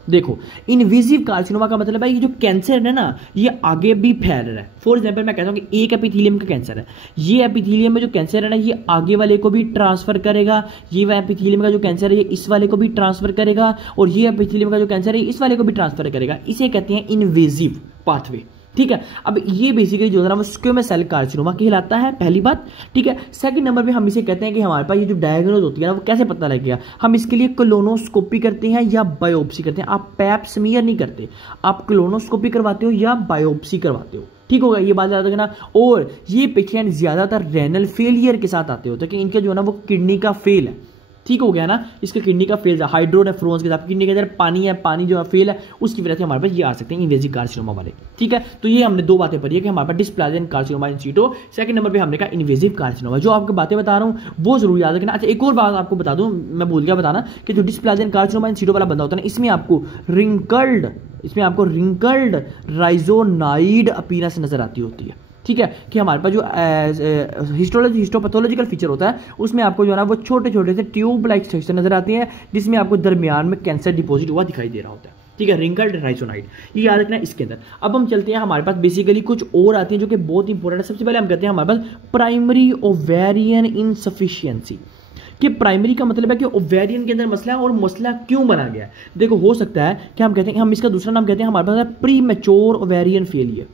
देखो इनवेजिव कार्सिनोमा का मतलब है ये जो कैंसर है ना ये आगे भी फैल रहा है। फॉर एग्जांपल मैं कहता हूं कि एक एपिथेलियम का कैंसर है, ये एपिथेलियम में जो कैंसर है ना ये आगे वाले को भी ट्रांसफर करेगा, ये एपिथेलियम का जो कैंसर है ये इस वाले को भी ट्रांसफर करेगा, और ये एपिथेलियम का जो कैंसर है इस वाले को भी ट्रांसफर करेगा। इसे कहते हैं इनवेजिव पाथवे, ठीक है। अब ये बेसिकली जो है ना वो स्क्वेमस सेल कार्सिनोमा कहलाता है, पहली बात, ठीक है। सेकंड नंबर पे हम इसे कहते हैं कि हमारे पास ये जो डायग्नोज होती है ना वो कैसे पता लगेगा, हम इसके लिए कोलोनोस्कोपी करते हैं या बायोप्सी करते हैं। आप पैप स्मीयर नहीं करते, आप कोलोनोस्कोपी करवाते हो या बायोप्सी करवाते हो, ठीक होगा, ये बात याद रखना। और ये पेशेंट ज्यादातर रेनल फेलियर के साथ आते होते हैं कि इनका जो है ना वो किडनी का फेल है, ठीक हो गया ना, इसके किडनी का फेल है, हाइड्रोनेफ्रॉन्स के साथ किडनी के अंदर पानी है, पानी जो है फेल है, उसकी वजह से हमारे पास ये आ सकते हैं इन्वेजिव कार्सिनोमा वाले, ठीक है। तो ये हमने दो बातें पढ़ी है कि हमारे पास डिस्प्लाजिया कार्सिनोमा इन सीटो, सेकंड नंबर पे हमने कहा इन्वेजिव कार्सिनोमा। जो आपको बातें बता रहा हूँ वो जरूर याद रखना। अच्छा एक और बात आपको बता दूं, मैं भूल गया बताना कि जो डिस्प्लाजिया कार्सिनोमा इन सीटो वाला बंदा होता है ना इसमें आपको रिंकल्ड राइजोनाइड अपीयरेंस नजर आती होती है, ठीक है, कि हमारे पास जो हिस्टोपैथोलॉजिकल फीचर होता है उसमें आपको जो है ना वो छोटे छोटे से ट्यूब लाइक स्ट्रक्चर नजर आती हैं जिसमें आपको दरमियान में कैंसर डिपॉजिट हुआ दिखाई दे रहा होता है, ठीक है, रिंकल्ड राइजोनाइड, ये याद रखना है इसके अंदर। अब हम चलते हैं, हमारे पास बेसिकली कुछ और आती हैं जो कि बहुत इंपॉर्टेंट है। सबसे पहले हम कहते हैं हमारे पास प्राइमरी ओवेरियन इनसफिशिएंसी, कि प्राइमरी का मतलब है कि ओवेरियन के अंदर मसला है, और मसला क्यों बना गया है। देखो हो सकता है कि हम कहते हैं, हम इसका दूसरा नाम कहते हैं हमारे पास premature ovarian failure,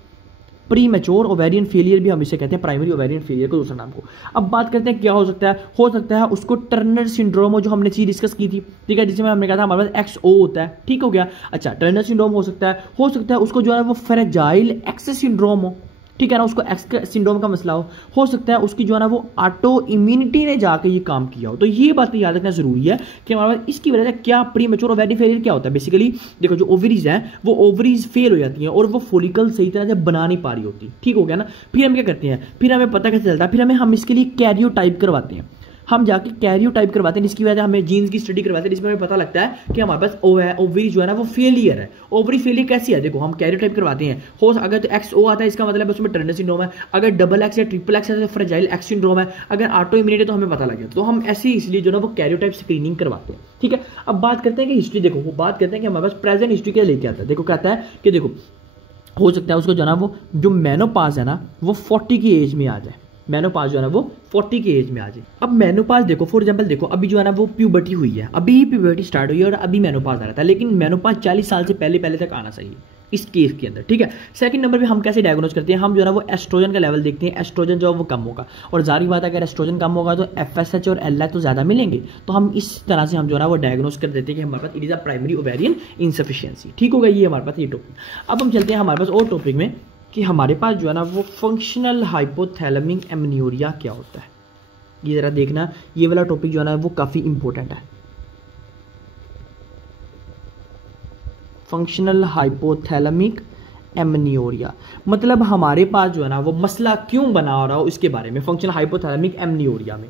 premature ovarian failure भी हम इसे कहते हैं, प्राइमरी ओवेरियन फेलियर को दूसरा नाम को। अब बात करते हैं क्या हो सकता है उसको टर्नर सिंड्रोम हो, जो हमने चीज डिस्कस की थी, ठीक है, जिसमें हमने कहा था हमारे पास XO होता है, ठीक हो गया। अच्छा, टर्नर सिंड्रोम हो सकता है उसको जो है वो फ्रेजाइल एक्स सिंड्रोम हो, ठीक है ना, उसको एक्स सिंड्रोम का मसला हो सकता है उसकी जो है ना वो ऑटो इम्यूनिटी ने जाके ये काम किया हो। तो ये बातें याद रखना जरूरी है कि हमारे पास इसकी वजह से क्या प्री मैच्योर ओवेरियन फेलियर क्या होता है। बेसिकली देखो, जो ओवरीज हैं वो ओवरीज फेल हो जाती हैं और वो फॉलिकल सही तरह से बना नहीं पा रही होती, ठीक हो गया ना। फिर हम क्या करते हैं, फिर हमें पता कैसे चलता है, फिर हम इसके लिए कैरियोटाइप करवाते हैं, हम जाके कैरियोटाइप करवाते हैं, जिसकी वजह से हमें जीन्स की स्टडी करवाते हैं, जिसमें हमें पता लगता है कि हमारे पास ओवरी जो है ना वो फेलियर है। ओवरी फेलियर कैसी है, देखो हम कैरियोटाइप करवाते हैं, हो अगर तो XO आता है इसका मतलब उसमें टर्नर सिंड्रोम है, अगर डबल X या ट्रिपल X है तो फ्रेजाइल एक्स सिंड्रोम है, अगर ऑटो इम्यूनिटी है तो हमें पता लग गया। तो हम ऐसी इसलिए जो ना वो कैरियोटाइप स्क्रीनिंग करवाते हैं, ठीक है। अब बात करते हैं कि हिस्ट्री, देखो वो बात करते हैं कि हमारे पास प्रेजेंट हिस्ट्री क्या लेके आता है। देखो कहता है कि देखो हो सकता है उसको जो ना वो जो मेनोपाज है ना वो 40 की एज में आ जाए, मेनोपाज जो है ना वो 40 की एज में आ जाए। अब मेनोपाज देखो, फॉर एग्जांपल देखो अभी जो है ना वो प्यूबर्टी हुई है, अभी प्यूबर्टी स्टार्ट हुई है और अभी मेनोपाज आ रहा था, लेकिन मेनोपाज 40 साल से पहले तक आना चाहिए इस केस के अंदर, ठीक है। सेकंड नंबर पे हम कैसे डायग्नोज करते हैं, हम जो है ना वो एस्ट्रोजन का लेवल देखते हैं, एस्ट्रोजन जो है वो कम होगा, और जारी बात है अगर एस्ट्रोजन कम होगा तो FSH और LH तो ज़्यादा मिलेंगे। तो हम इस तरह से हम जो है ना वो डायग्नोज कर देते हैं कि हमारे पास it is a primary ovarian insufficiency, ठीक होगा। ये हमारे पास ये टॉपिक। अब हम चलते हैं हमारे पास और टॉपिक में कि हमारे पास जो है ना वो फंक्शनल हाइपोथैलेमिक एमन्योरिया क्या होता है। ये ज़रा देखना, ये वाला टॉपिक जो है ना वो काफ़ी इंपॉर्टेंट है। फंक्शनल हाइपोथैलेमिक एमन्योरिया मतलब हमारे पास जो है ना वो मसला क्यों बना हो रहा हो इसके बारे में, फंक्शनल हाइपोथैलेमिक एमन्योरिया में।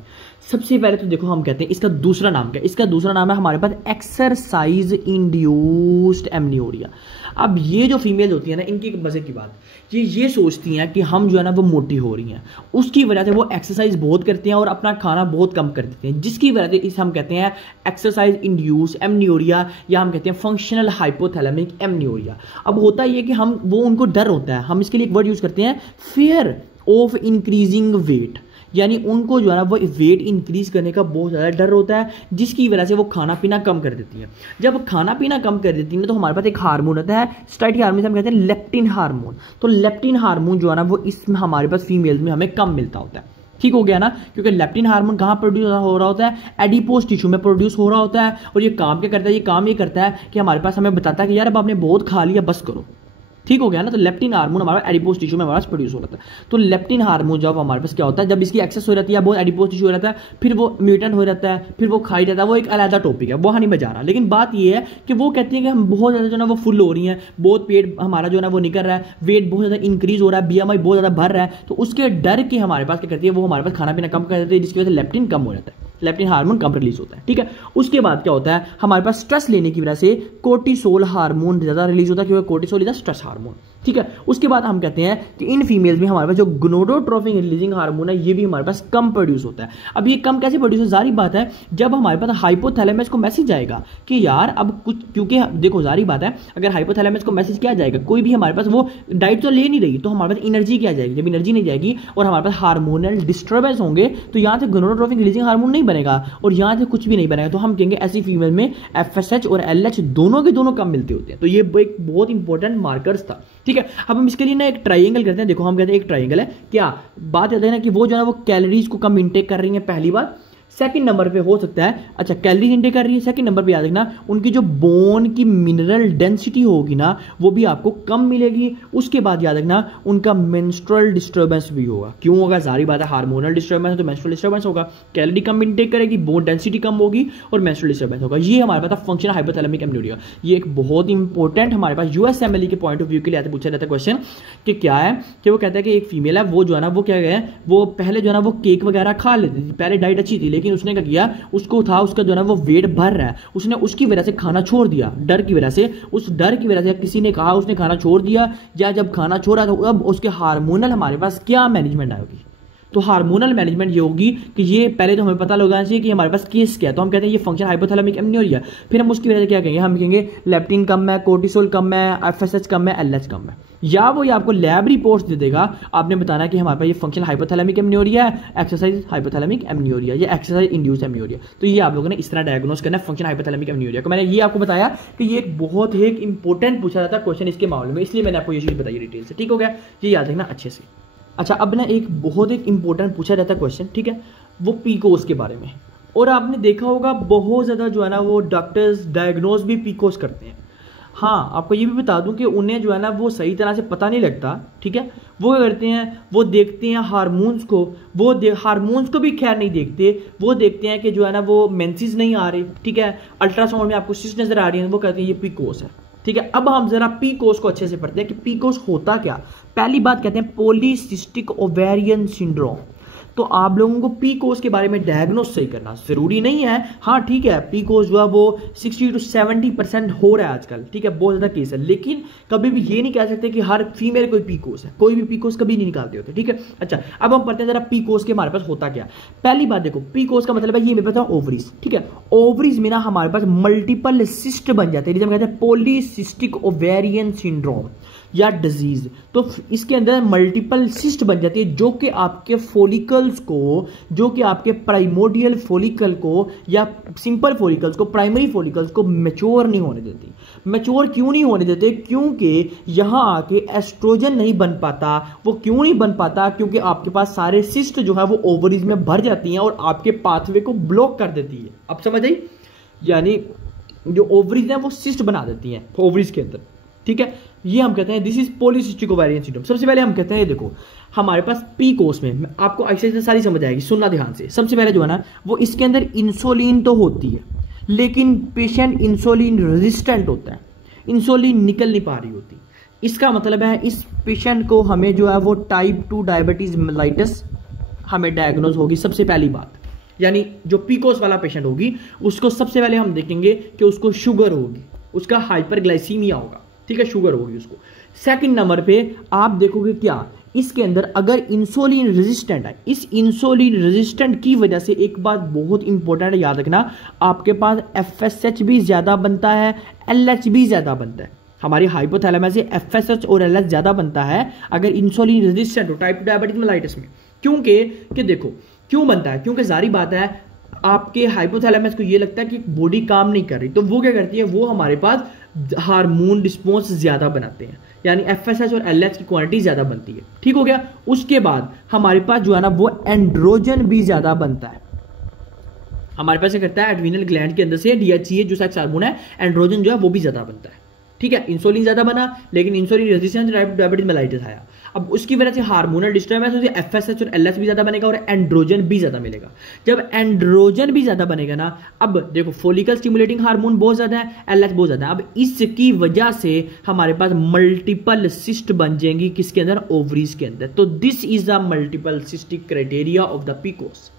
सबसे पहले तो देखो हम कहते हैं इसका दूसरा नाम क्या है, इसका दूसरा नाम है हमारे पास एक्सरसाइज इंड्यूस्ड एमन्योरिया। अब ये जो फीमेल होती है ना, इनकी मजे की बात ये सोचती हैं कि हम जो है ना वो मोटी हो रही हैं, उसकी वजह से वो एक्सरसाइज बहुत करती हैं और अपना खाना बहुत कम कर देते हैं, जिसकी वजह से इसे हम कहते हैं एक्सरसाइज इंड्यूस्ड एमन्योरिया या हम कहते हैं फंक्शनल हाइपोथैलेमिक एमन्योरिया। अब होता ये कि हम वो उनको डर होता है, हम इसके लिए एक वर्ड यूज करते हैं फियर ऑफ इंक्रीजिंग वेट, यानी उनको जो है ना वो वेट इंक्रीज करने का बहुत ज़्यादा डर होता है, जिसकी वजह से वो खाना पीना कम कर देती है। जब खाना पीना कम कर देती है तो हमारे पास एक हार्मोन होता है, स्टार्टिंग हार्मोन से हम कहते हैं लेप्टिन हार्मोन। तो लेप्टिन हार्मोन जो है ना वो इसमें हमारे पास फीमेल्स में हमें कम मिलता होता है, ठीक हो गया ना, क्योंकि लेप्टिन हार्मोन कहाँ प्रोड्यूस हो रहा होता है, एडिपोज टिश्यू में प्रोड्यूस हो रहा होता है। और ये काम क्या करता है, ये काम ये करता है कि हमारे पास हमें बताता है कि यार अब आपने बहुत खा लिया, बस करो, ठीक हो गया ना। तो लेप्टिन हार्मोन हमारा एडिपोज टिश्यू में हमारे पास प्रोड्यूस हो रहा है। तो लेप्टिन हार्मोन जब हमारे पास क्या होता है, जब इसकी एक्सेस हो जाती है, बहुत एडिपोज टिश्यू हो जाता है, फिर वो म्यूटेंट हो जाता है, फिर वो खाई जाता है, वो एक अलग टॉपिक है, वो नहीं बजा रहा। लेकिन बात ये है कि वो कहती है कि हम बहुत ज़्यादा जो है वो फुल हो रही हैं, बहुत पेट हमारा जो है वो निकल रहा है, वेट बहुत ज़्यादा इंक्रीज हो रहा है, BMI बहुत ज़्यादा बढ़ रहा है। तो उसके डर के हमारे पास क्या करती है, वो हमारे पास खाना पीना कम कर देती है, जिसकी वजह से लेप्टिन कम हो जाता है, लेप्टिन हार्मोन कम रिलीज होता है, ठीक है। उसके बाद क्या होता है, हमारे पास स्ट्रेस लेने की वजह से कोर्टिसोल हार्मोन ज़्यादा रिलीज होता है, क्योंकि कोर्टिसोल इज स्ट्रेस हार्मोन, ठीक है। उसके बाद हम कहते हैं कि इन फीमेल्स में हमारे पास जो गोनाडोट्रोपिन रिलीजिंग हार्मोन है ये भी हमारे पास कम प्रोड्यूस होता है। अब ये कम कैसे प्रोड्यूस है, जारी बात है जब हमारे पास हाइपोथैलेमस को मैसेज आएगा कि यार अब कुछ, क्योंकि देखो जारी बात है अगर हाइपोथैलेमस को मैसेज क्या जाएगा, कोई भी हमारे पास वो डाइट तो ले नहीं रही, तो हमारे पास एनर्जी क्या जाएगी, जब एनर्जी नहीं जाएगी और हमारे पास हार्मोनल डिस्टर्बेंस होंगे तो यहाँ से गोनाडोट्रोपिन रिलीजिंग हार्मोन नहीं बनेगा और यहाँ से कुछ भी नहीं बनेगा। तो हम कहेंगे ऐसी फीमेल में FSH और LH दोनों के दोनों कम मिलते होते हैं। तो ये एक बहुत इंपॉर्टेंट मार्कर्स था, ठीक है। अब हम इसके लिए ना एक ट्रायंगल करते हैं। देखो हम कहते हैं एक ट्रायंगल है, क्या बात कहते हैं ना कि वो जो है वो कैलोरीज को कम इंटेक कर रही है, पहली बात। सेकंड नंबर पे हो सकता है, अच्छा कैलोरीज इंटेक कर रही है, सेकंड नंबर पे याद रखना उनकी जो बोन की मिनरल डेंसिटी होगी ना वो भी आपको कम मिलेगी। उसके बाद याद रखना उनका मेंस्ट्रुअल डिस्टर्बेंस भी होगा। क्यों होगा, सारी बात है हार्मोनल डिस्टर्बेंस है तो मेंस्ट्रुअल डिस्टर्बेंस होगा, कैलोरी कम इंटेक करेगी, बोन डेंसिटी कम होगी और मेंस्ट्रुअल डिस्टर्बेंस होगा। ये हमारे पास फंक्शनल हाइपोथैलेमिक एमन्योरिया, ये एक बहुत इंपॉर्टेंट हमारे पास USMLE के पॉइंट ऑफ व्यू के लिए पूछा जाता है क्वेश्चन कि क्या है, कि वो कहता है कि एक फीमेल है वो जो है ना वो क्या है, वो पहले जो है ना वो केक वगैरह खा लेती थी, पहले डाइट अच्छी थी, लेकिन उसने क्या किया, उसको था उसका जो है ना वो वेट बढ़ रहा है, उसने उसकी वजह से खाना छोड़ दिया, डर की वजह से, उस डर की वजह से किसी ने कहा उसने खाना छोड़ दिया, या जब खाना छोड़ा तो अब उसके हार्मोनल हमारे पास क्या मैनेजमेंट आएगी। तो हार्मोनल मैनेजमेंट ये होगी कि ये पहले तो हमें पता लगाना चाहिए कि हमारे पास केस क्या है, तो हम कहते हैं ये फंक्शन हाइपोथैलेमिक एमन्योरिया। फिर हम उसकी वजह से क्या कहेंगे, हम कहेंगे लेप्टिन कम है, कोर्टिसोल कम है, एफएसएच कम है, एलएच कम है। या वो ये आपको लैब रिपोर्ट्स दे देगा, आपने बताना कि हमारे पास ये फंक्शन हाइपोथैलेमिक एमन्योरिया है, एक्सरसाइज हाइपोथैलेमिक एमन्योरिया या एक्सरसाइज इंड्यूस एमन्योरिया। तो ये आप लोगों ने इस तरह डायग्नोस करना है फंक्शन हाइपोथैलेमिक एमन्योरिया को। मैंने ये आपको बताया कि ये एक बहुत ही इंपॉर्टेंट पूछा जाता है क्वेश्चन इसके मामले में, इसलिए मैंने आपको ये चीज़ बताई डिटेल से। ठीक हो गया, ये याद रखना अच्छे से। अच्छा, अब ना एक बहुत इंपॉर्टेंट पूछा जाता है क्वेश्चन, ठीक है, वो पीकोस के बारे में। और आपने देखा होगा बहुत ज़्यादा जो है ना वो डॉक्टर्स डायग्नोस भी पीकोस करते हैं। हाँ, आपको ये भी बता दूं कि उन्हें जो है ना वो सही तरह से पता नहीं लगता, ठीक है। वो क्या करते हैं, वो देखते हैं हार्मोन्स को, वो हार्मोन्स को भी खैर नहीं देखते, वो देखते हैं कि जो है ना वो मेंसेस नहीं आ रही, ठीक है, अल्ट्रासाउंड में आपको सिस्ट नजर आ रही है, वो कहते हैं ये पीकोस है, ठीक है। अब हम जरा पीकोस को अच्छे से पढ़ते हैं कि पीकोस होता क्या। पहली बात कहते हैं पॉलीसिस्टिक ओवेरियन सिंड्रोम। तो आप लोगों को पीकोस के बारे में डायग्नोस सही करना जरूरी नहीं है। हाँ ठीक है, पीकोस जो है वो 60 to 70% हो रहा है आजकल, ठीक है, बहुत ज्यादा केस है, लेकिन कभी भी ये नहीं कह सकते कि हर फीमेल कोई पीकोस है, कोई भी पीकोस कभी नहीं निकालते होते, ठीक है। अच्छा, अब हम पढ़ते हैं जरा पीकोस के हमारे पास होता क्या। पहली बात देखो, पीकोस का मतलब है ये मेरे पास ओवरीज, ठीक है, ओवरीज में ना हमारे पास मल्टीपल सिस्ट बन जाते हैं, जिसे हम कहते हैं पॉलीसिस्टिक ओवेरियन सिंड्रोम या डिजीज। तो इसके अंदर मल्टीपल सिस्ट बन जाती है जो कि आपके फॉलिकल्स को, जो कि आपके प्राइमोडियल फॉलिकल को या सिंपल फॉलिकल्स को, प्राइमरी फॉलिकल्स को मैच्योर नहीं होने देती। मैच्योर क्यों नहीं होने देते, क्योंकि यहां आके एस्ट्रोजन नहीं बन पाता। वो क्यों नहीं बन पाता, क्योंकि आपके पास सारे सिस्ट जो है वो ओवरीज में भर जाती हैं और आपके पाथवे को ब्लॉक कर देती है। अब समझ आई, यानी जो ओवरीज है वो सिस्ट बना देती हैं ओवरीज के अंदर, ठीक है। ये हम कहते हैं this is polycystic ovarian syndrome. सबसे पहले हम कहते हैं, देखो हमारे पास पीकोस में आपको ऐसे सारी समझ आएगी, सुनना ध्यान से। सबसे पहले जो है ना वो इसके अंदर इंसुलिन तो होती है, लेकिन पेशेंट इंसुलिन रेजिस्टेंट होता है, इंसुलिन निकल नहीं पा रही होती। इसका मतलब है इस पेशेंट को हमें जो है वो टाइप 2 डायबिटीज मेलाइटस हमें डायग्नोज होगी सबसे पहली बात। यानी जो पीकोस वाला पेशेंट होगी उसको सबसे पहले हम देखेंगे कि उसको शुगर होगी, उसका हाइपरग्लाइसीमिया होगा, ठीक है, शुगर होगी उसको। सेकंड नंबर पे आप देखोगे क्या, इसके अंदर अगर इंसुलिन रेजिस्टेंट है, इस इंसुलिन रेजिस्टेंट की वजह से एक बात बहुत इंपॉर्टेंट है, याद रखना, आपके पास एफएसएच भी ज्यादा बनता है, एलएच भी ज्यादा बनता है। हमारी हाइपोथैलेमस से एफएसएच और एलएच ज्यादा बनता है अगर इंसुलिन रेजिस्टेंट हो टाइप 2 डायबिटीज मेलाइटिस में। क्योंकि कि देखो क्यों बनता है, क्योंकि जारी बात है आपके हाइपोथैलेमस को ये लगता है कि बॉडी काम नहीं कर रही, तो वो क्या करती है, वो हमारे पास हार्मोन रिस्पॉन्स ज्यादा बनाते हैं, यानी एफएसएच और एलएच की क्वांटिटी ज्यादा बनती है, ठीक हो गया। उसके बाद हमारे पास जो है ना वो एंड्रोजन भी ज्यादा बनता है। हमारे पास क्या करता है, एड्रीनल ग्लैंड के अंदर से डीएचसी जो सेक्स हार्मोन है, एंड्रोजन जो है वो भी ज्यादा बनता है, ठीक है। इंसुलिन ज्यादा बना, लेकिन इंसुलिन रेजिस्टेंस डायबिटीज मेलाइटिस आया। अब उसकी वजह से हार्मोनल डिस्टर्बेंस होती है, एफएसएच और एलएच भी ज्यादा बनेगा और एंड्रोजन भी ज्यादा मिलेगा। जब एंड्रोजन भी ज्यादा बनेगा ना, अब देखो फॉलिकल स्टिमुलेटिंग हार्मोन बहुत ज्यादा है, एलएच बहुत ज्यादा है। अब इसकी वजह से हमारे पास मल्टीपल सिस्ट बन जाएंगी किसके अंदर, ओवरीज के अंदर। तो this is the multiple cystic criteria of the PCOS.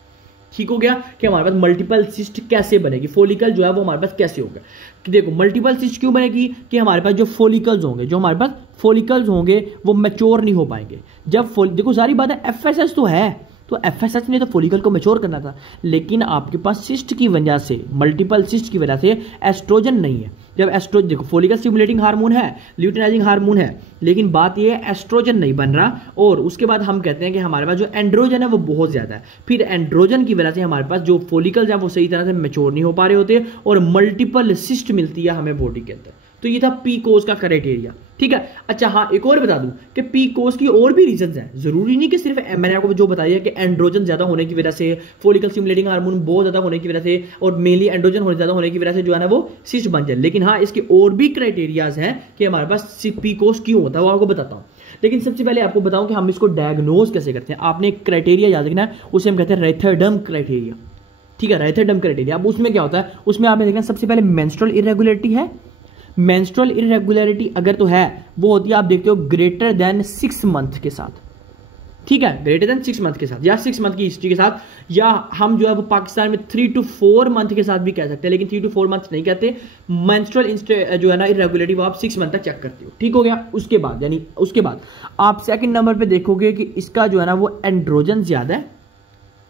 ठीक हो गया कि हमारे पास मल्टीपल सिस्ट कैसे बनेगी, फॉलिकल जो है वो हमारे पास कैसे होगा। देखो मल्टीपल सिस्ट क्यों बनेगी, कि हमारे पास जो फॉलिकल्स होंगे, जो हमारे पास फॉलिकल्स होंगे वो मैच्योर नहीं हो पाएंगे। जब देखो सारी बात है, एफएसएच तो है, तो एफएसएच ने तो फॉलिकल को मैच्योर करना था, लेकिन आपके पास सिस्ट की वजह से, मल्टीपल सिस्ट की वजह से एस्ट्रोजन नहीं है। जब एस्ट्रोजन, देखो फॉलिकल स्टिमुलेटिंग हार्मोन है, ल्यूटिनाइजिंग हार्मोन है, लेकिन बात यह है एस्ट्रोजन नहीं बन रहा। और उसके बाद हम कहते हैं कि हमारे पास जो एंड्रोजन है वो बहुत ज्यादा है। फिर एंड्रोजन की वजह से हमारे पास जो फॉलिकल्स हैं वो सही तरह से मैच्योर नहीं हो पा रहे होते और मल्टीपल सिस्ट मिलती है हमें बॉडी के अंदर। तो ये था पीकोस का क्राइटेरिया, ठीक है। अच्छा हाँ, एक और बता दूं कि पीकोस की और भी रीजंस हैं, जरूरी नहीं कि सिर्फ मैंने आपको जो बताया कि एंड्रोजन ज्यादा होने की वजह से, फॉलिकल स्टिमुलेटिंग हार्मोन बहुत ज्यादा होने की वजह से और मेनली एंड्रोजन ज्यादा होने की वजह से जो है ना वो सिस्ट बन जाए। लेकिन हाँ, इसके और भी क्राइटेरियाज हैं कि हमारे पास पीकोस क्यों होता है, वो आपको बताता हूँ। लेकिन सबसे पहले आपको बताऊं कि हम इसको डायग्नोज कैसे करते हैं। आपने एक क्राइटेरिया याद रखना है, उसे हम कहते हैं रैथरडम क्राइटेरिया, ठीक है, रैथरडम क्राइटेरिया। अब उसमें क्या होता है, उसमें आपने देखना सबसे पहले मेंस्ट्रुअल इरेगुलरिटी है। मेंस्ट्रुअल इरेगुलरिटी अगर तो है, वो होती है आप देखते हो ग्रेटर देन 6 मंथ के साथ, ठीक है, ग्रेटर देन 6 मंथ के साथ या 6 मंथ की हिस्ट्री के साथ, या हम जो है वो पाकिस्तान में 3 to 4 मंथ के साथ भी कह सकते हैं, लेकिन 3 to 4 मंथ नहीं कहते। मेंस्ट्रुअल जो है ना इरेगुलरिटी वो आप 6 मंथ तक चेक करते हो, ठीक हो गया। उसके बाद यानी उसके बाद आप सेकंड नंबर पे देखोगे कि इसका जो है ना वो एंड्रोजन ज्यादा है,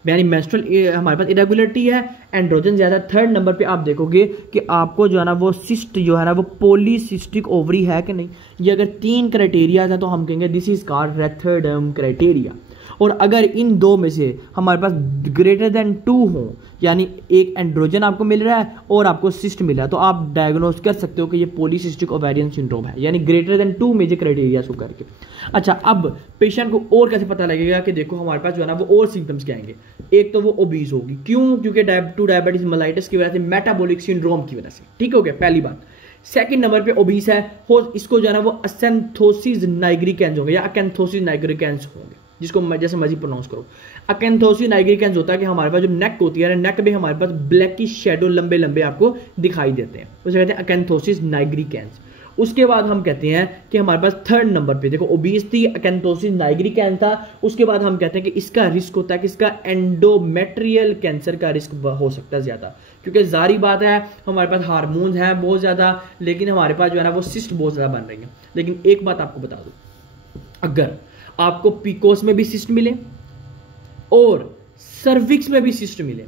यानी मेंस्ट्रुअल हमारे पास इरेगुलरिटी है, एंड्रोजन ज्यादा है। थर्ड नंबर पे आप देखोगे कि आपको जो है ना वो सिस्ट जो है ना वो पॉलीसिस्टिक ओवरी है कि नहीं। ये अगर 3 क्राइटेरिया है तो हम कहेंगे दिस इज कॉल्ड रैथरडम क्राइटेरिया। और अगर इन दो में से हमारे पास ग्रेटर देन 2 हो, यानी एक एंड्रोजन आपको मिल रहा है और आपको सिस्ट मिला है, तो आप डायग्नोज कर सकते हो कि ये पॉलीसिस्टिक ओवेरियन सिंड्रोम है, यानी ग्रेटर देन 2 मेजर क्राइटेरिया को करके। अच्छा, अब पेशेंट को और कैसे पता लगेगा कि देखो हमारे पास जो है ना वो और सिम्टम्स क्या आएंगे। एक तो वो ओबीज होगी, क्यों? क्योंकि टाइप 2 डायबिटीज मेलाइटिस की वजह से, मेटाबॉलिक सिंड्रोम की वजह से, ठीक हो गया, पहली बात। सेकंड नंबर पे ओबीस है, इसको जो है ना वो अकेंथोसिस नाइग्रिकेंस होंगे या अकेंथोसिस नाइग्रिकेंस होंगे, जिसको जैसे मर्जी प्रोनाउंस करो। अकेंथोसिस नाइग्रिकेंस होता है कि हमारे पास जो नेक होती है, नेक में हमारे पास ब्लैक की शेडो लंबे लंबे आपको दिखाई देते हैं, उसे कहते हैं अकेंथोसिस नाइग्रिकेंस। उसके बाद हम कहते हैं कि हमारे पास थर्ड नंबर पे देखो ओबीस थी, अकेंथोसिस नाइग्रिकेंस था। उसके बाद हम कहते हैं कि इसका रिस्क होता है कि इसका एंडोमेट्रियल कैंसर का रिस्क हो सकता है ज्यादा, क्योंकि जारी बात है हमारे पास हार्मोन्स हैं बहुत ज्यादा, लेकिन हमारे पास जो है ना वो सिस्ट बहुत ज्यादा बन रही है। लेकिन एक बात आपको बता दूं, अगर आपको पीकोस में भी सिस्ट मिले और सर्विक्स में भी सिस्ट मिले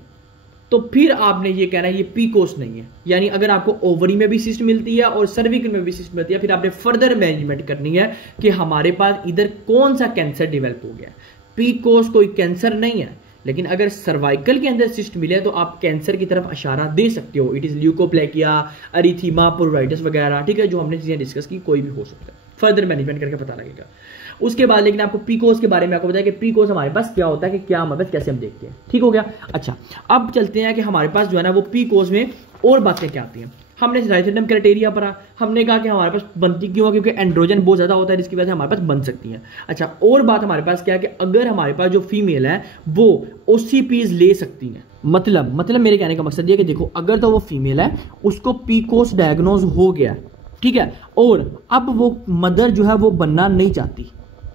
तो फिर आपने ये कहना है ये पीकोस नहीं है। यानी अगर आपको ओवरी में भी सिस्ट मिलती है और सर्विकल में भी सिस्ट मिलती है, फिर आपने फर्दर मैनेजमेंट करनी है कि हमारे पास इधर कौन सा कैंसर डेवलप हो गया। पीकोस कोई कैंसर नहीं है, लेकिन अगर सर्वाइकल के अंदर सिस्ट मिले तो आप कैंसर की तरफ इशारा दे सकते हो। इट इज ल्यूकोप्लेकिया, अरिथीमा, प्लूराइटिस वगैरह, ठीक है, जो हमने चीजें डिस्कस की, कोई भी हो सकता है, फर्दर मैनेजमेंट करके पता लगेगा। उसके बाद लेकिन आपको पीकोस के बारे में आपको बताया कि पीकोस हमारे पास क्या होता है, कि क्या हमारे पास कैसे हम देखते हैं, ठीक हो गया। अच्छा, अब चलते हैं कि हमारे पास जो है ना वो पीकोस में और बातें क्या आती हैं। हमने राइथरडम क्राइटेरिया पढ़ा, हमने कहा कि हमारे पास बनती क्यों है, क्योंकि एंड्रोजन बहुत ज्यादा होता है जिसकी वजह से हमारे पास बन सकती है। अच्छा, और बात हमारे पास क्या है कि अगर हमारे पास जो फीमेल है वो ओसीपीज ले सकती है, मतलब मेरे कहने का मकसद ये कि देखो अगर तो वो फीमेल है, उसको पीकोस डायग्नोज हो गया, ठीक है, और अब वो मदर जो है वो बनना नहीं चाहती,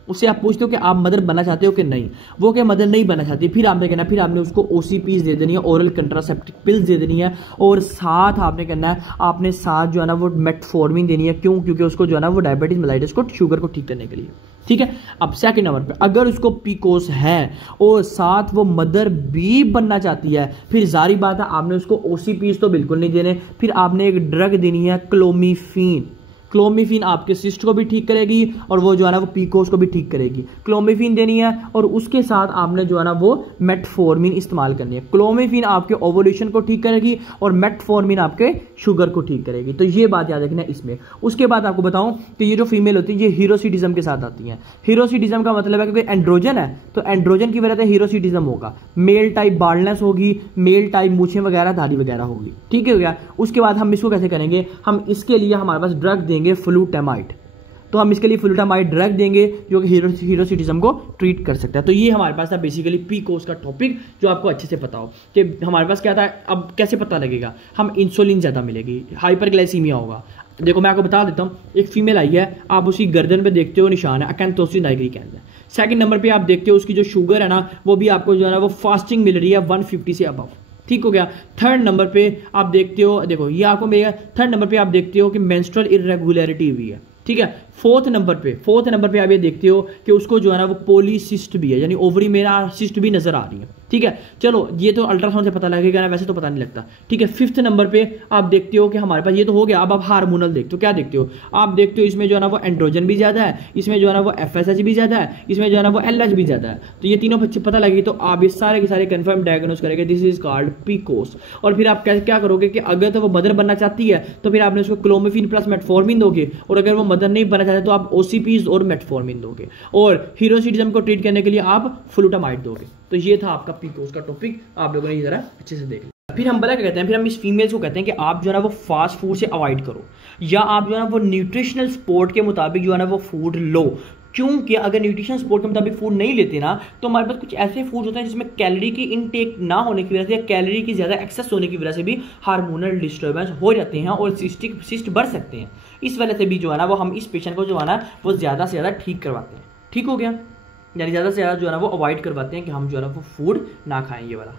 उससे आप पूछते हो कि आप मदर बनना चाहते हो कि नहीं, वो क्या मदर नहीं बनना चाहती, फिर आपने कहना फिर आपने उसको ओसीपीज दे देनी है, ओरल कंट्रासेप्टिव पिल्स दे देनी है, और साथ आपने कहना है आपने साथ जो है ना वो मेटफॉर्मिन देनी है। क्यों? क्योंकि उसको जो है ना वो डायबिटीज मेलाइटिस को, शुगर को ठीक करने के लिए, ठीक है। अब सेकंड नंबर पे अगर उसको पीकोस है और साथ वो मदर भी बनना चाहती है, फिर जारी बात है आपने उसको ओसीपीज तो बिल्कुल नहीं देने, फिर आपने एक ड्रग देनी है क्लोमिफीन। क्लोमिफीन आपके सिस्ट को भी ठीक करेगी और वो जो है ना वो पीकोस को भी ठीक करेगी। क्लोमिफीन देनी है और उसके साथ आपने जो है ना वो मेटफॉर्मिन इस्तेमाल करनी है। क्लोमिफीन आपके ओवुलेशन को ठीक करेगी और मेटफॉर्मिन आपके शुगर को ठीक करेगी। तो ये बात याद रखना है इसमें। उसके बाद आपको बताऊं कि ये जो फीमेल होती है ये हीरोसिडिज्म के साथ आती है। हीरोसिडिज्म का मतलब है कि एंड्रोजन है तो एंड्रोजन की वजह से हीरोसिडिज्म होगा, मेल टाइप बाल्डनेस होगी, मेल टाइप मूछें वगैरह, दाढ़ी वगैरह होगी, ठीक है क्या। उसके बाद हम इसको कैसे करेंगे, हम इसके लिए हमारे पास ड्रग देंगे फ्लूटामाइड, तो हम इसके लिए फ्लूटामाइड ड्रग देंगे जो कि हीरोसिडिज्म को ट्रीट कर सकता है। तो ये हमारे पास था बेसिकली पीकोस का टॉपिक जो आपको अच्छे से पता हो कि हमारे पास क्या था। अब कैसे पता लगेगा, हम इंसुलिन ज्यादा मिलेगी, हाइपरग्लाइसीमिया होगा। देखो मैं आपको बता देता हूँ, एक फीमेल आई है, आप उसकी गर्दन पे देखते हो निशान है अकेंथोसिस नाइग्रिकेंस है। सेकंड नंबर पे आप देखते हो उसकी जो शुगर है ना वो भी आपको जो है ना वो फास्टिंग मिल रही है 150 से अबव, ठीक हो गया। थर्ड नंबर पे आप देखते हो, देखो ये आपको मिलेगा। थर्ड नंबर पे आप देखते हो कि मेंस्ट्रुअल इरेगुलरिटी भी है, ठीक है। फोर्थ नंबर पे आप ये देखते हो कि उसको जो है ना वो पॉलीसिस्ट भी है, यानी ओवरी में सिस्ट भी नजर आ रही है, ठीक है। चलो ये तो अल्ट्रासाउंड से पता लगेगा ना, वैसे तो पता नहीं लगता, ठीक है। फिफ्थ नंबर पे आप देखते हो कि हमारे पास ये तो हो गया। अब आप हार्मोनल देखते हो, क्या देखते हो, आप देखते हो इसमें जो है ना वो एंड्रोजन भी ज्यादा है, इसमें जो है ना वो एफएसएच भी ज्यादा है, इसमें जो है ना वो एलएच भी ज्यादा है। तो ये तीनों बच्चे पता लगेगी, तो आप ये सारे के सारे कंफर्म डायग्नोज करेंगे, दिस इज कॉल्ड पीकोस। और फिर आप क्या करोगे कि अगर तो वो मदर बनना चाहती है तो फिर आपने उसको क्लोमिफिन प्लस मेटफॉर्मिन दोगे, और अगर वो मदर नहीं बनना चाहते तो आप ओसीपीज और मेटफॉर्मिन दोगे, और हीरोसिडिज्म को ट्रीट करने के लिए आप फ्लूटामाइड दोगे। तो ये था आपका पीकोस का टॉपिक, आप लोगों ने जरा अच्छे से देख लिया। फिर हम क्या कहते हैं, फिर हम इस फीमेल्स को कहते हैं कि आप जो है ना वो फास्ट फूड से अवॉइड करो, या आप जो है ना वो न्यूट्रिशनल सपोर्ट के मुताबिक जो है ना वो फूड लो। क्योंकि अगर न्यूट्रिशन सपोर्ट के मुताबिक फूड नहीं लेते ना तो हमारे पास कुछ ऐसे फूड होते हैं जिसमें कैलोरी की इनटेक ना होने की वजह से या कैलोरी की ज़्यादा एक्सेस होने की वजह से भी हार्मोनल डिस्टर्बेंस हो जाते हैं और सिस्ट बढ़ सकते हैं। इस वजह से भी जो है ना वो हम इस पेशेंट को जो है ना वो ज़्यादा से ज़्यादा ठीक करवाते हैं, ठीक हो गया। यानी ज़्यादा से ज़्यादा जो है ना वो अवॉइड करवाते हैं कि हम जो है ना वो फूड ना खाएं, ये वाला।